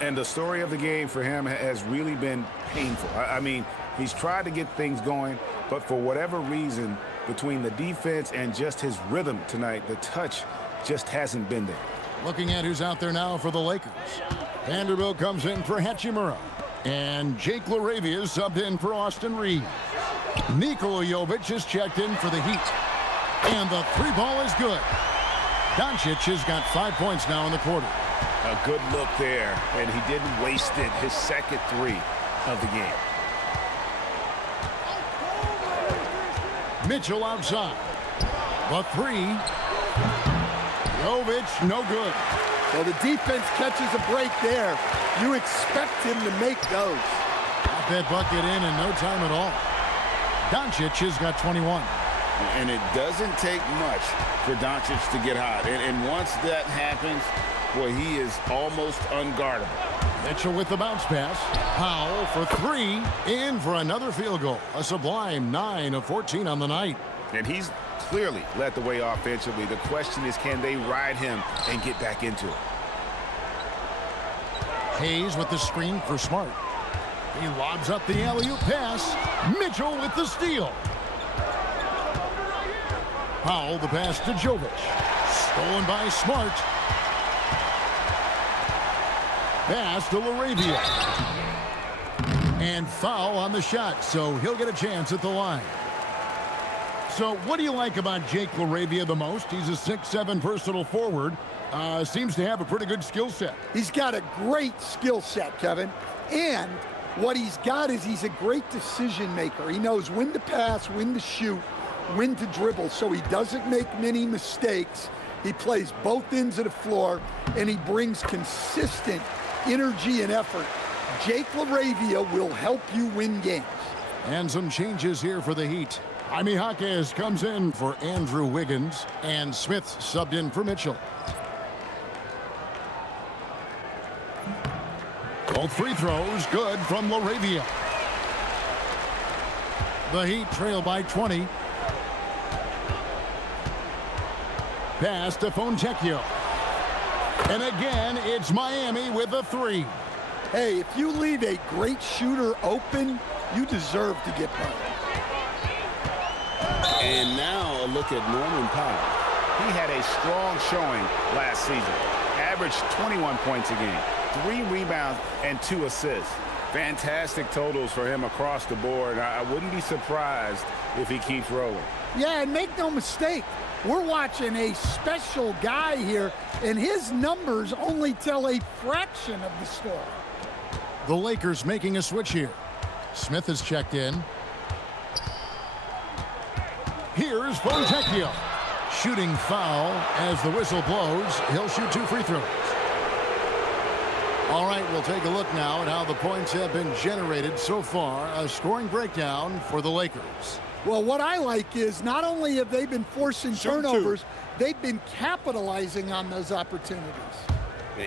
And the story of the game for him has really been painful. I mean, he's tried to get things going, but for whatever reason, between the defense and just his rhythm tonight, the touch just hasn't been there. Looking at who's out there now for the Lakers. Vanderbilt comes in for Hachimura. And Jake LaRavia is subbed in for Austin Reeves. Nikola Jovic is checked in for the Heat. And the three ball is good. Doncic has got 5 points now in the quarter. A good look there, and he didn't waste it. His second three of the game. Mitchell outside. The three. Jovic, no good. Well, the defense catches a break there. You expect him to make those. Got that bucket in no time at all. Doncic has got 21. And it doesn't take much for Doncic to get hot. And once that happens, boy, he is almost unguardable. Mitchell with the bounce pass. Powell for three. In for another field goal. A sublime 9 of 14 on the night. And he's clearly led the way offensively. The question is, can they ride him and get back into it? Hayes with the screen for Smart. He lobs up the alley-oop pass. Mitchell with the steal. Powell the pass to Jovic. Stolen by Smart. Pass to LaRavia. And foul on the shot, so he'll get a chance at the line. So what do you like about Jake LaRavia the most? He's a 6'7" versatile forward. Seems to have a pretty good skill set. He's got a great skill set, Kevin. And what he's got is he's a great decision maker. He knows when to pass, when to shoot, when to dribble, so he doesn't make many mistakes. He plays both ends of the floor, and he brings consistent energy and effort. Jake LaRavia will help you win games. And some changes here for the Heat. Jaime Jaquez comes in for Andrew Wiggins, and Smith subbed in for Mitchell. Both free throws good from LaRavia. The Heat trail by 20. Pass to Fontecchio. And again, it's Miami with a three. Hey, if you leave a great shooter open, you deserve to get by. And now a look at Norman Powell. He had a strong showing last season. Averaged 21 points a game, 3 rebounds, and 2 assists. Fantastic totals for him across the board. I wouldn't be surprised if he keeps rolling. Yeah, and make no mistake, we're watching a special guy here, and his numbers only tell a fraction of the story. The Lakers making a switch here. Smith is checked in. Here's Fontecchio. Shooting foul as the whistle blows. He'll shoot 2 free throws. All right, we'll take a look now at how the points have been generated so far. A scoring breakdown for the Lakers. Well, what I like is not only have they been forcing turnovers, they've been capitalizing on those opportunities.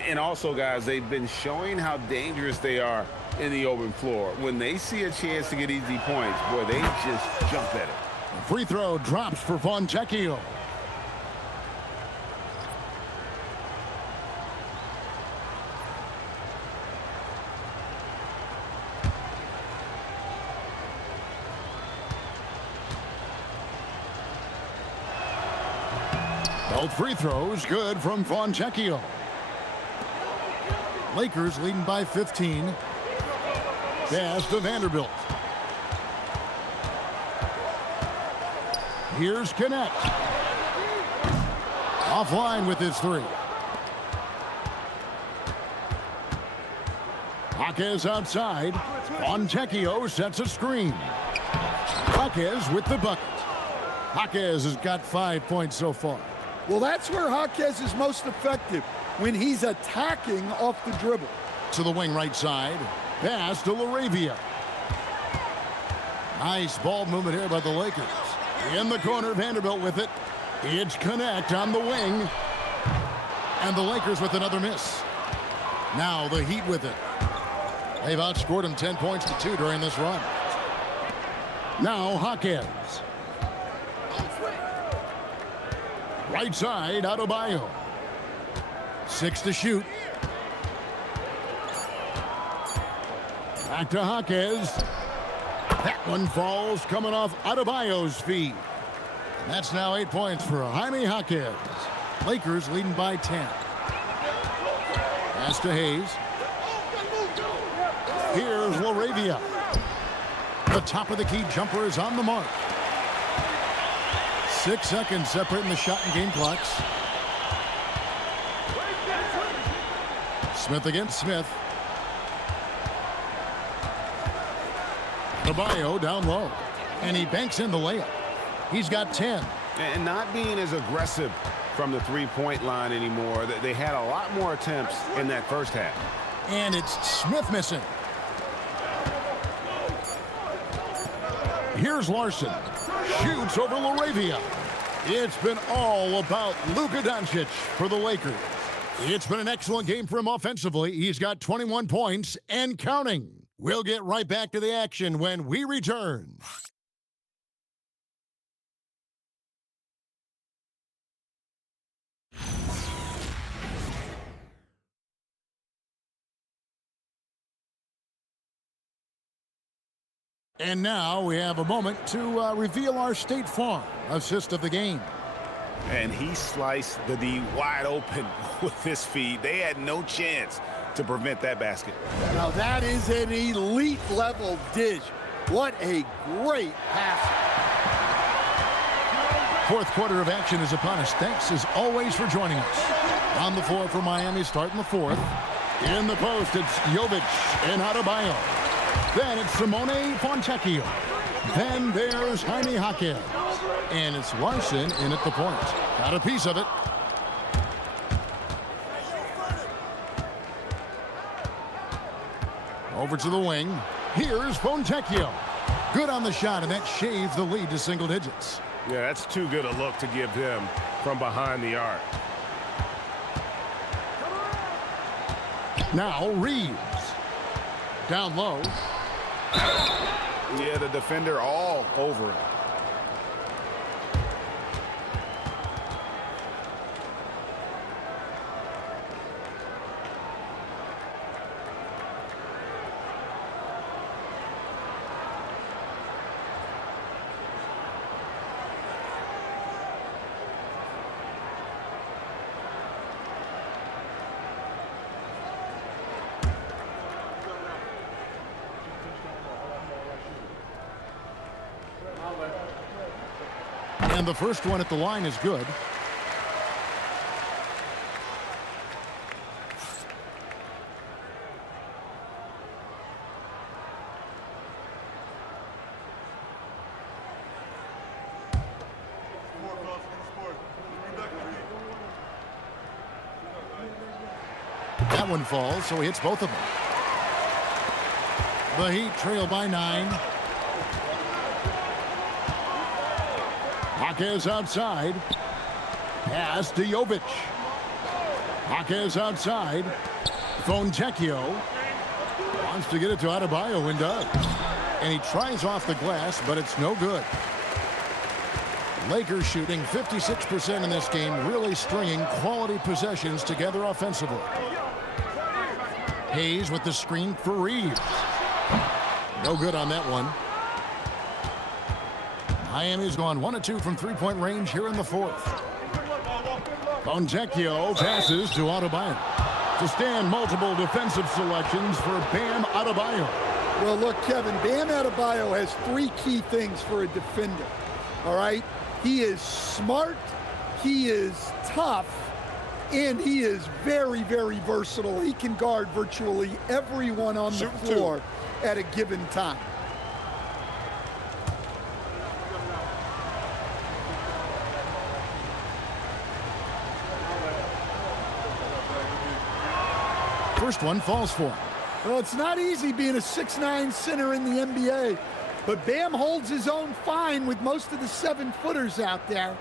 And also, guys, they've been showing how dangerous they are in the open floor. When they see a chance to get easy points, boy, they just jump at it. Free throw drops for Fontecchio. Both free throws good from Fontecchio. Lakers leading by 15. Pass to Vanderbilt. Here's Connect. Offline with his three. Jaquez outside. Fontecchio sets a screen. Jaquez with the bucket. Jaquez has got 5 points so far. Well, that's where Jaquez is most effective, when he's attacking off the dribble. To the wing right side. Pass to LaRavia. Nice ball movement here by the Lakers. In the corner, Vanderbilt with it. It's Connect on the wing. And the Lakers with another miss. Now the Heat with it. They've outscored them 10 points to 2 during this run. Now Jaquez. Right side, Adebayo. 6 to shoot. Back to Jaquez. That one falls, coming off Adebayo's feet. That's now 8 points for Jaime Jaquez. Lakers leading by 10. Pass to Hayes. Here's LaRavia. The top of the key jumper is on the mark. 6 seconds separating the shot and game clocks. Smith against Smith. Adebayo down low. And he banks in the layup. He's got 10. And not being as aggressive from the three-point line anymore. They had a lot more attempts in that first half. And it's Smith missing. Here's Larson. Shoots over LaRavia. It's been all about Luka Doncic for the Lakers. It's been an excellent game for him offensively. He's got 21 points and counting. We'll get right back to the action when we return. And now we have a moment to reveal our State Farm assist of the game. And he sliced the D wide open with his feed. They had no chance to prevent that basket. Now that is an elite level dish. What a great pass. Fourth quarter of action is upon us. Thanks as always for joining us. On the floor for Miami starting the fourth. In the post, it's Jovic and Adebayo. Then it's Simone Fontecchio. Then there's Jaime Jaquez. And it's Larson in at the point. Got a piece of it. Over to the wing. Here's Fontecchio. Good on the shot, and that shaves the lead to single digits. Yeah, that's too good a look to give them from behind the arc. Now Reeves. Down low. Yeah, the defender all over it. And the first one at the line is good. That one falls, so he hits both of them. The Heat trail by 9. Jaquez outside. Pass to Jovic. Jaquez outside. Fontecchio wants to get it to Adebayo and does. And he tries off the glass, but it's no good. Lakers shooting 56% in this game, really stringing quality possessions together offensively. Hayes with the screen for Reeves. No good on that one. Miami's gone 1 of 2 from three-point range here in the fourth. Fontecchio passes to Adebayo. To stand, multiple defensive selections for Bam Adebayo. Well, look, Kevin, Bam Adebayo has 3 key things for a defender, all right? He is smart, he is tough, and he is very, very versatile. He can guard virtually everyone on the floor at a given time. First one falls for him. Well, it's not easy being a 6'9" center in the NBA, but Bam holds his own fine with most of the 7-footers out there.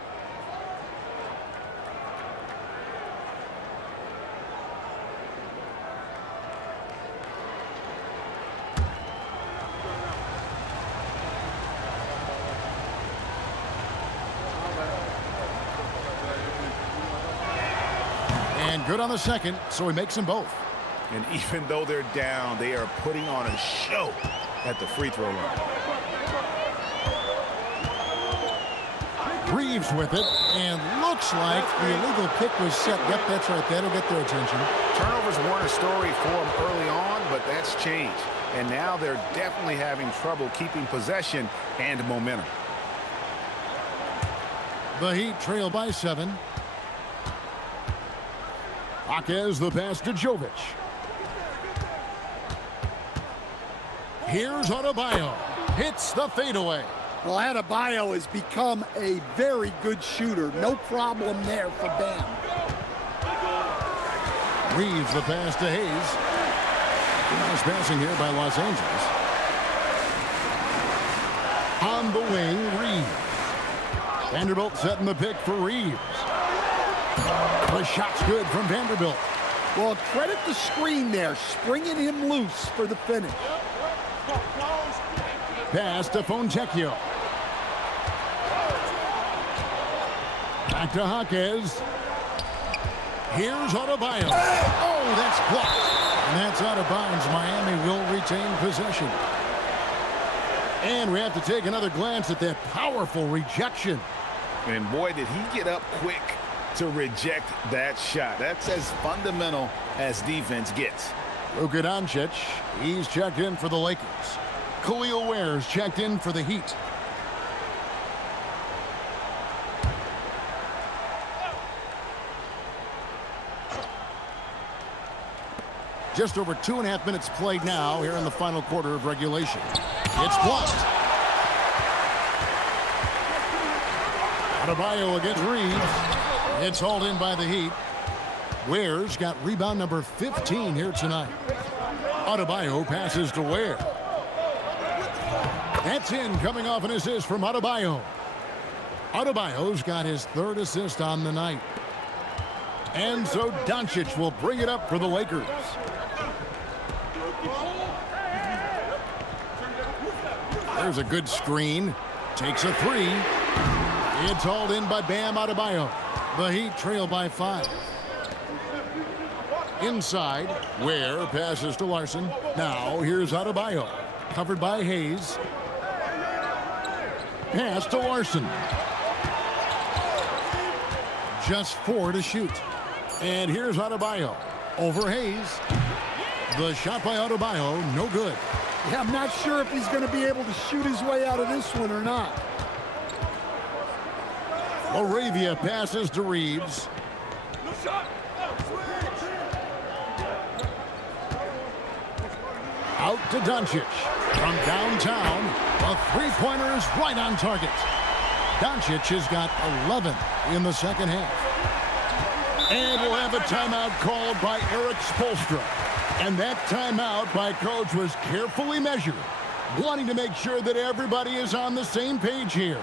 And good on the second, so he makes them both. And even though they're down, they are putting on a show at the free throw line. Reeves with it, and looks like the illegal kick was set. Yep, that's right. That'll get their attention. Turnovers weren't a story for them early on, but that's changed. And now they're definitely having trouble keeping possession and momentum. The Heat trail by 7. Jaquez the pass to Jovic. Here's Adebayo. Hits the fadeaway. Well, Adebayo has become a very good shooter. No problem there for Bam. Reeves the pass to Hayes. Nice passing here by Los Angeles. On the wing, Reeves. Vanderbilt setting the pick for Reeves. The shot's good from Vanderbilt. Well, credit the screen there, springing him loose for the finish. Pass to Fontecchio. Back to Jaquez. Here's Adebayo. Oh, that's blocked. And that's out of bounds. Miami will retain possession. And we have to take another glance at that powerful rejection. And boy, did he get up quick to reject that shot. That's as fundamental as defense gets. Luka Doncic, he's checked in for the Lakers. Khalil Ware's checked in for the Heat. Just over 2.5 minutes played now here in the final quarter of regulation. It's blocked. Adebayo against Reeves. It's hauled in by the Heat. Ware's got rebound number 15 here tonight. Adebayo passes to Ware. That's in, coming off an assist from Adebayo. Adebayo's got his 3rd assist on the night. And so Doncic will bring it up for the Lakers. There's a good screen. Takes a 3. It's hauled in by Bam Adebayo. The Heat trail by 5. Inside, Ware passes to Larson. Now here's Adebayo. Covered by Hayes. Pass to Larson. Just 4 to shoot. And here's Adebayo. Over Hayes. The shot by Adebayo, no good. Yeah, I'm not sure if he's going to be able to shoot his way out of this one or not. Laravia passes to Reeves. Out to Doncic. From downtown, a three-pointer is right on target. Doncic has got 11 in the second half. And we'll have a timeout called by Eric Spoelstra. And that timeout by coach was carefully measured, wanting to make sure that everybody is on the same page here.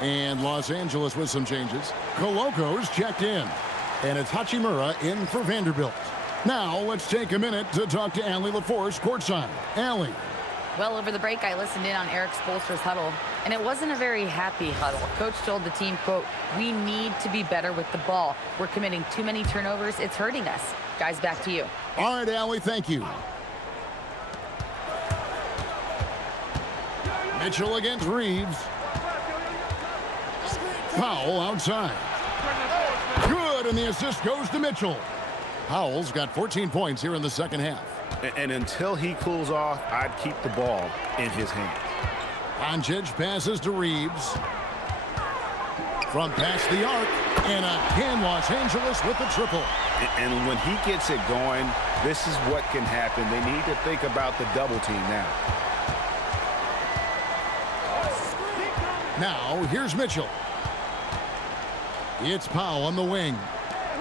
And Los Angeles with some changes. Coloco's checked in. And it's Hachimura in for Vanderbilt. Now let's take a minute to talk to Allie LaForce courtside. Allie. Well, over the break, I listened in on Eric Spoelstra's huddle, and it wasn't a very happy huddle. Coach told the team, quote, "We need to be better with the ball. We're committing too many turnovers. It's hurting us." Guys, back to you. All right, Allie, thank you. Mitchell against Reeves. Powell outside. Good, and the assist goes to Mitchell. Powell's got 14 points here in the second half. And until he cools off, I'd keep the ball in his hands. Doncic passes to Reeves. From past the arc, and again Los Angeles with the triple. And when he gets it going, this is what can happen. They need to think about the double team now. Now, here's Mitchell. It's Powell on the wing.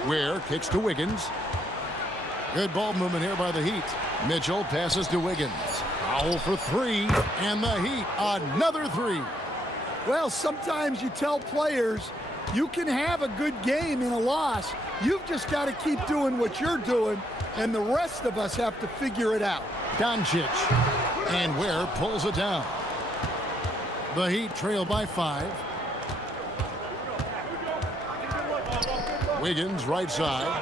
Ware kicks to Wiggins. Good ball movement here by the Heat. Mitchell passes to Wiggins. Powell for three, and the Heat, another three. Well, sometimes you tell players you can have a good game in a loss. You've just got to keep doing what you're doing, and the rest of us have to figure it out. Doncic, and Ware pulls it down. The Heat trail by 5. Wiggins right side,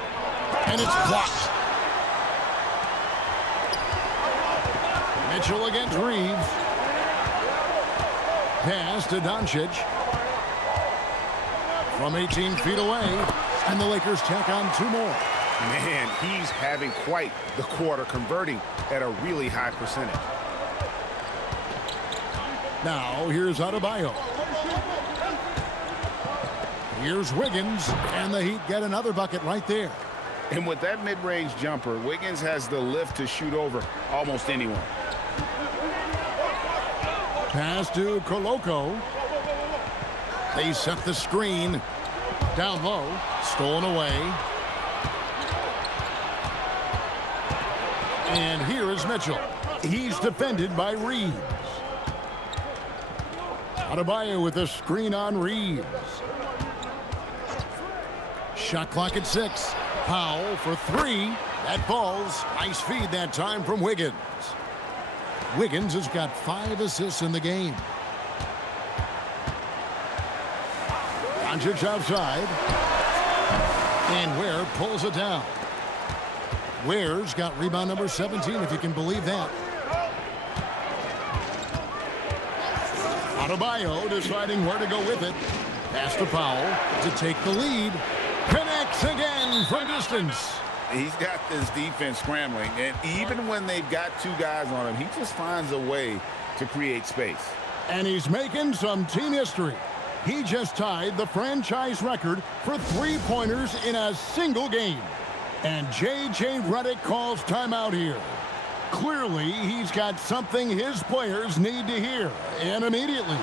and it's blocked. Mitchell against Reeves. Pass to Doncic. From 18 feet away, and the Lakers tack on 2 more. Man, he's having quite the quarter, converting at a really high percentage. Now, here's Adebayo. Here's Wiggins, and the Heat get another bucket right there. And with that mid-range jumper, Wiggins has the lift to shoot over almost anyone. Pass to Coloco. They set the screen. Down low. Stolen away. And here is Mitchell. He's defended by Reeves. Adebayo with a screen on Reeves. Shot clock at 6. Powell for 3. That falls. Nice feed that time from Wiggins. Wiggins has got 5 assists in the game. Doncic outside. And Ware pulls it down. Ware's got rebound number 17, if you can believe that. Adebayo deciding where to go with it. Pass to Powell to take the lead. Connects again from distance. He's got this defense scrambling, and even when they've got 2 guys on him, he just finds a way to create space. And he's making some team history. He just tied the franchise record for 3-pointers in a single game. And J.J. Redick calls timeout here. Clearly, he's got something his players need to hear, and immediately.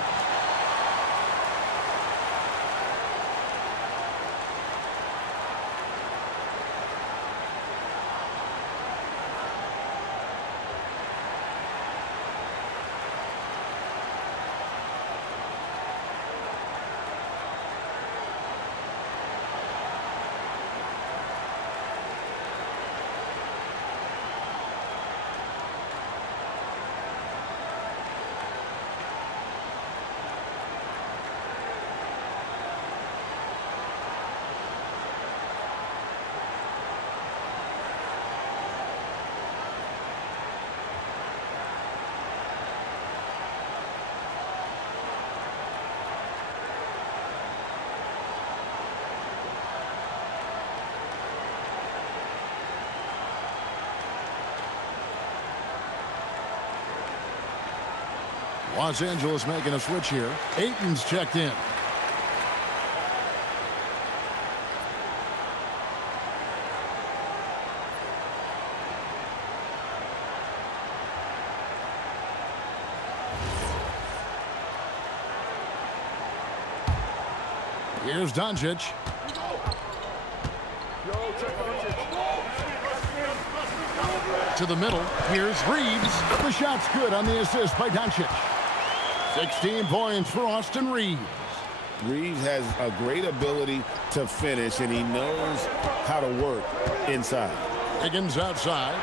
Los Angeles making a switch here. Ayton's checked in. Here's Doncic. To the middle. Here's Reeves. The shot's good on the assist by Doncic. 16 points for Austin Reeves. Reeves has a great ability to finish, and he knows how to work inside. Higgins outside.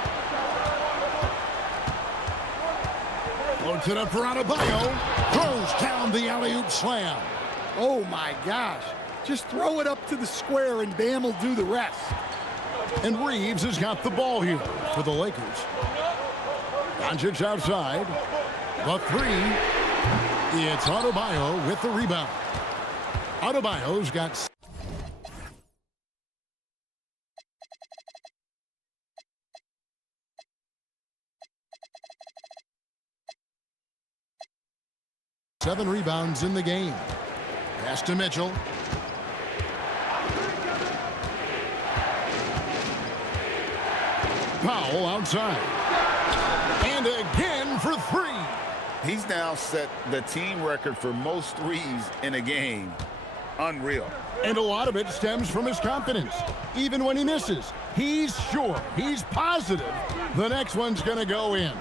Floats it up for Adebayo. Throws down the alley-oop slam. Oh, my gosh. Just throw it up to the square, and Bam will do the rest. And Reeves has got the ball here for the Lakers. Doncic outside. The three. It's Adebayo with the rebound. Adebayo's got... seven rebounds in the game. Pass to Mitchell. Powell outside. And again for three. He's now set the team record for most threes in a game. Unreal. And a lot of it stems from his confidence. Even when he misses, he's sure, he's positive the next one's going to go in.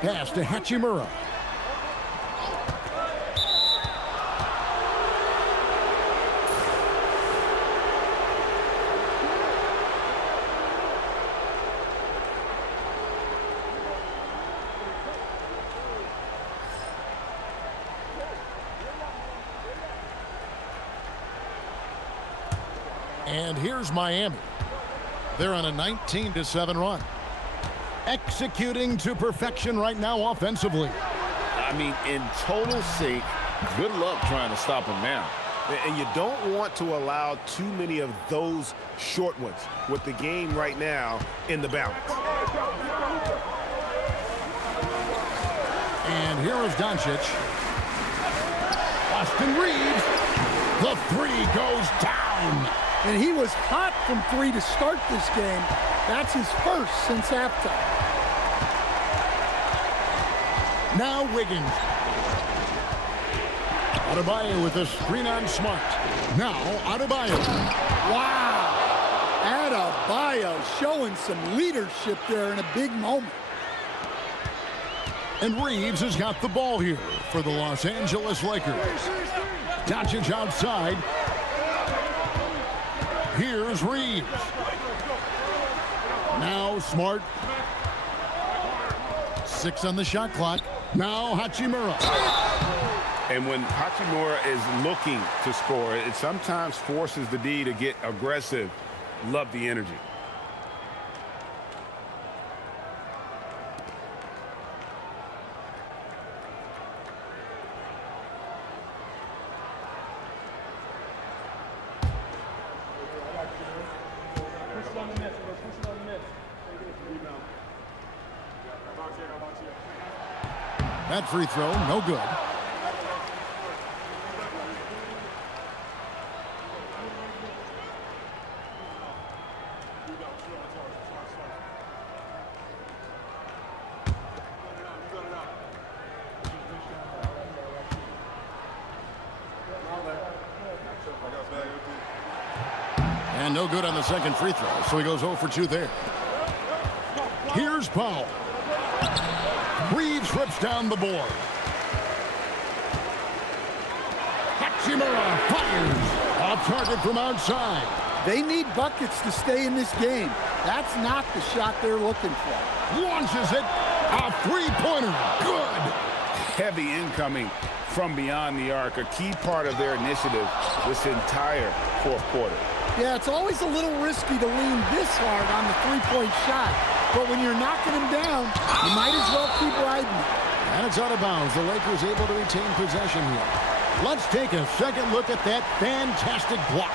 Pass to Hachimura. And here's Miami. They're on a 19-7 run. Executing to perfection right now offensively. I mean, in total sync, good luck trying to stop him now. And you don't want to allow too many of those short ones with the game right now in the balance. And here is Doncic. Austin Reeves. The three goes down. And he was hot from three to start this game. That's his first since halftime. Now Wiggins. Adebayo with a screen on Smart. Now Adebayo. Wow. Adebayo showing some leadership there in a big moment. And Reeves has got the ball here for the Los Angeles Lakers. Doncic outside. Here's Reeves. Now Smart. 6 on the shot clock. Now Hachimura. And when Hachimura is looking to score, it sometimes forces the D to get aggressive. Love the energy. That free throw, no good. And no good on the second free throw, so he goes 0 for 2 there. Here's Powell. Reeves rips down the board. Hachimura fires. Off target from outside. They need buckets to stay in this game. That's not the shot they're looking for. Launches it. A three-pointer. Good. Heavy incoming from beyond the arc. A key part of their initiative this entire fourth quarter. Yeah, it's always a little risky to lean this hard on the three-point shot. But when you're knocking them down, you might as well keep riding it. And it's out of bounds. The Lakers able to retain possession here. Let's take a second look at that fantastic block.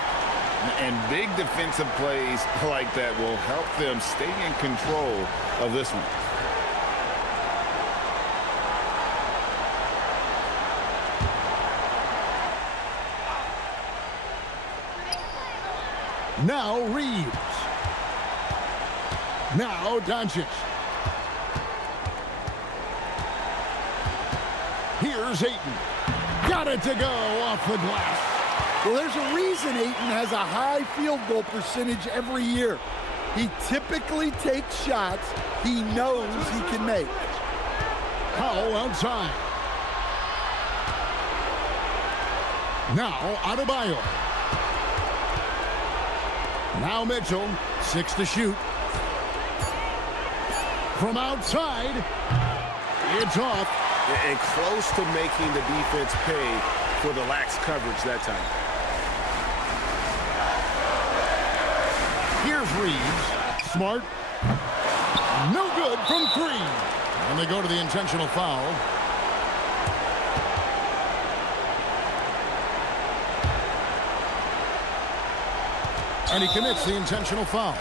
And big defensive plays like that will help them stay in control of this one. Now Reeves. Now Doncic. Here's Ayton. Got it to go off the glass. Well, there's a reason Ayton has a high field goal percentage every year. He typically takes shots he knows he can make. Powell outside. Now Adebayo. Now Mitchell, 6 to shoot. From outside, it's off. And close to making the defense pay for the lax coverage that time. Here's Reeves. Smart. No good from 3. And they go to the intentional foul. And he commits the intentional foul.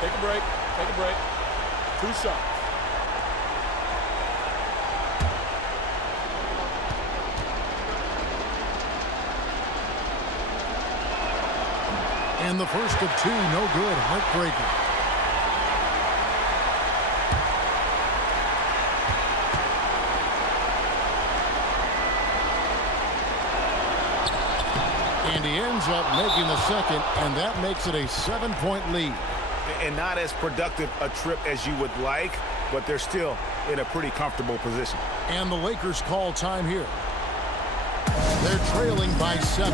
Take a break. Take a break. 2 shots. And the first of 2, no good. Heartbreaking. And he ends up making the second, and that makes it a 7-point lead. And not as productive a trip as you would like, but they're still in a pretty comfortable position. And the Lakers call time here. They're trailing by 7.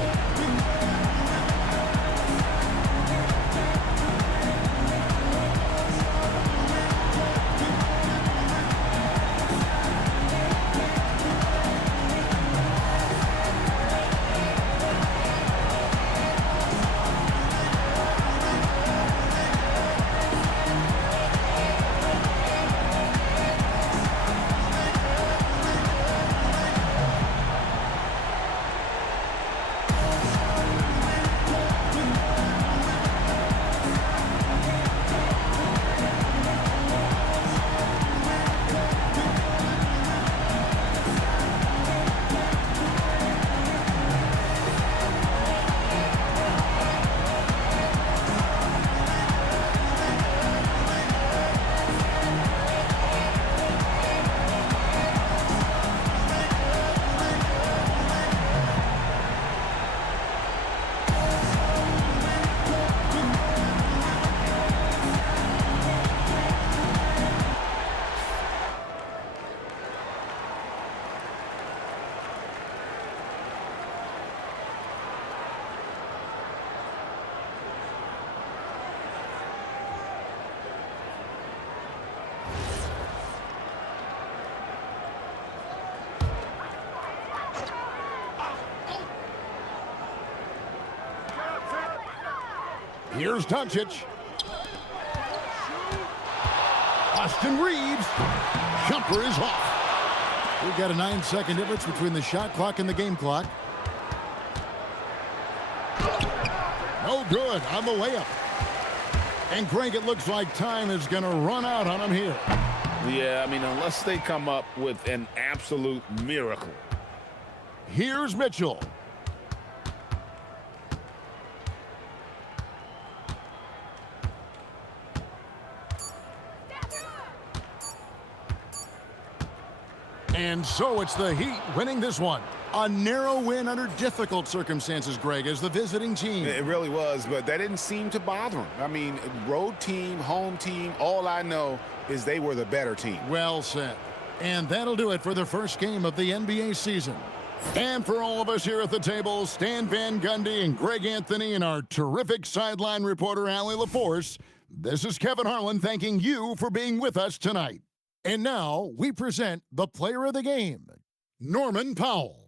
Here's Doncic. Austin Reeves. Jumper is off. We've got a 9-second difference between the shot clock and the game clock. No good on the layup. And Greg, it looks like time is going to run out on him here. Yeah, I mean, unless they come up with an absolute miracle. Here's Mitchell. And so it's the Heat winning this one. A narrow win under difficult circumstances, Greg, as the visiting team. It really was, but that didn't seem to bother them. I mean, road team, home team, all I know is they were the better team. Well said. And that'll do it for the first game of the NBA season. And for all of us here at the table, Stan Van Gundy and Greg Anthony and our terrific sideline reporter, Allie LaForce, this is Kevin Harlan thanking you for being with us tonight. And now we present the player of the game, Norman Powell.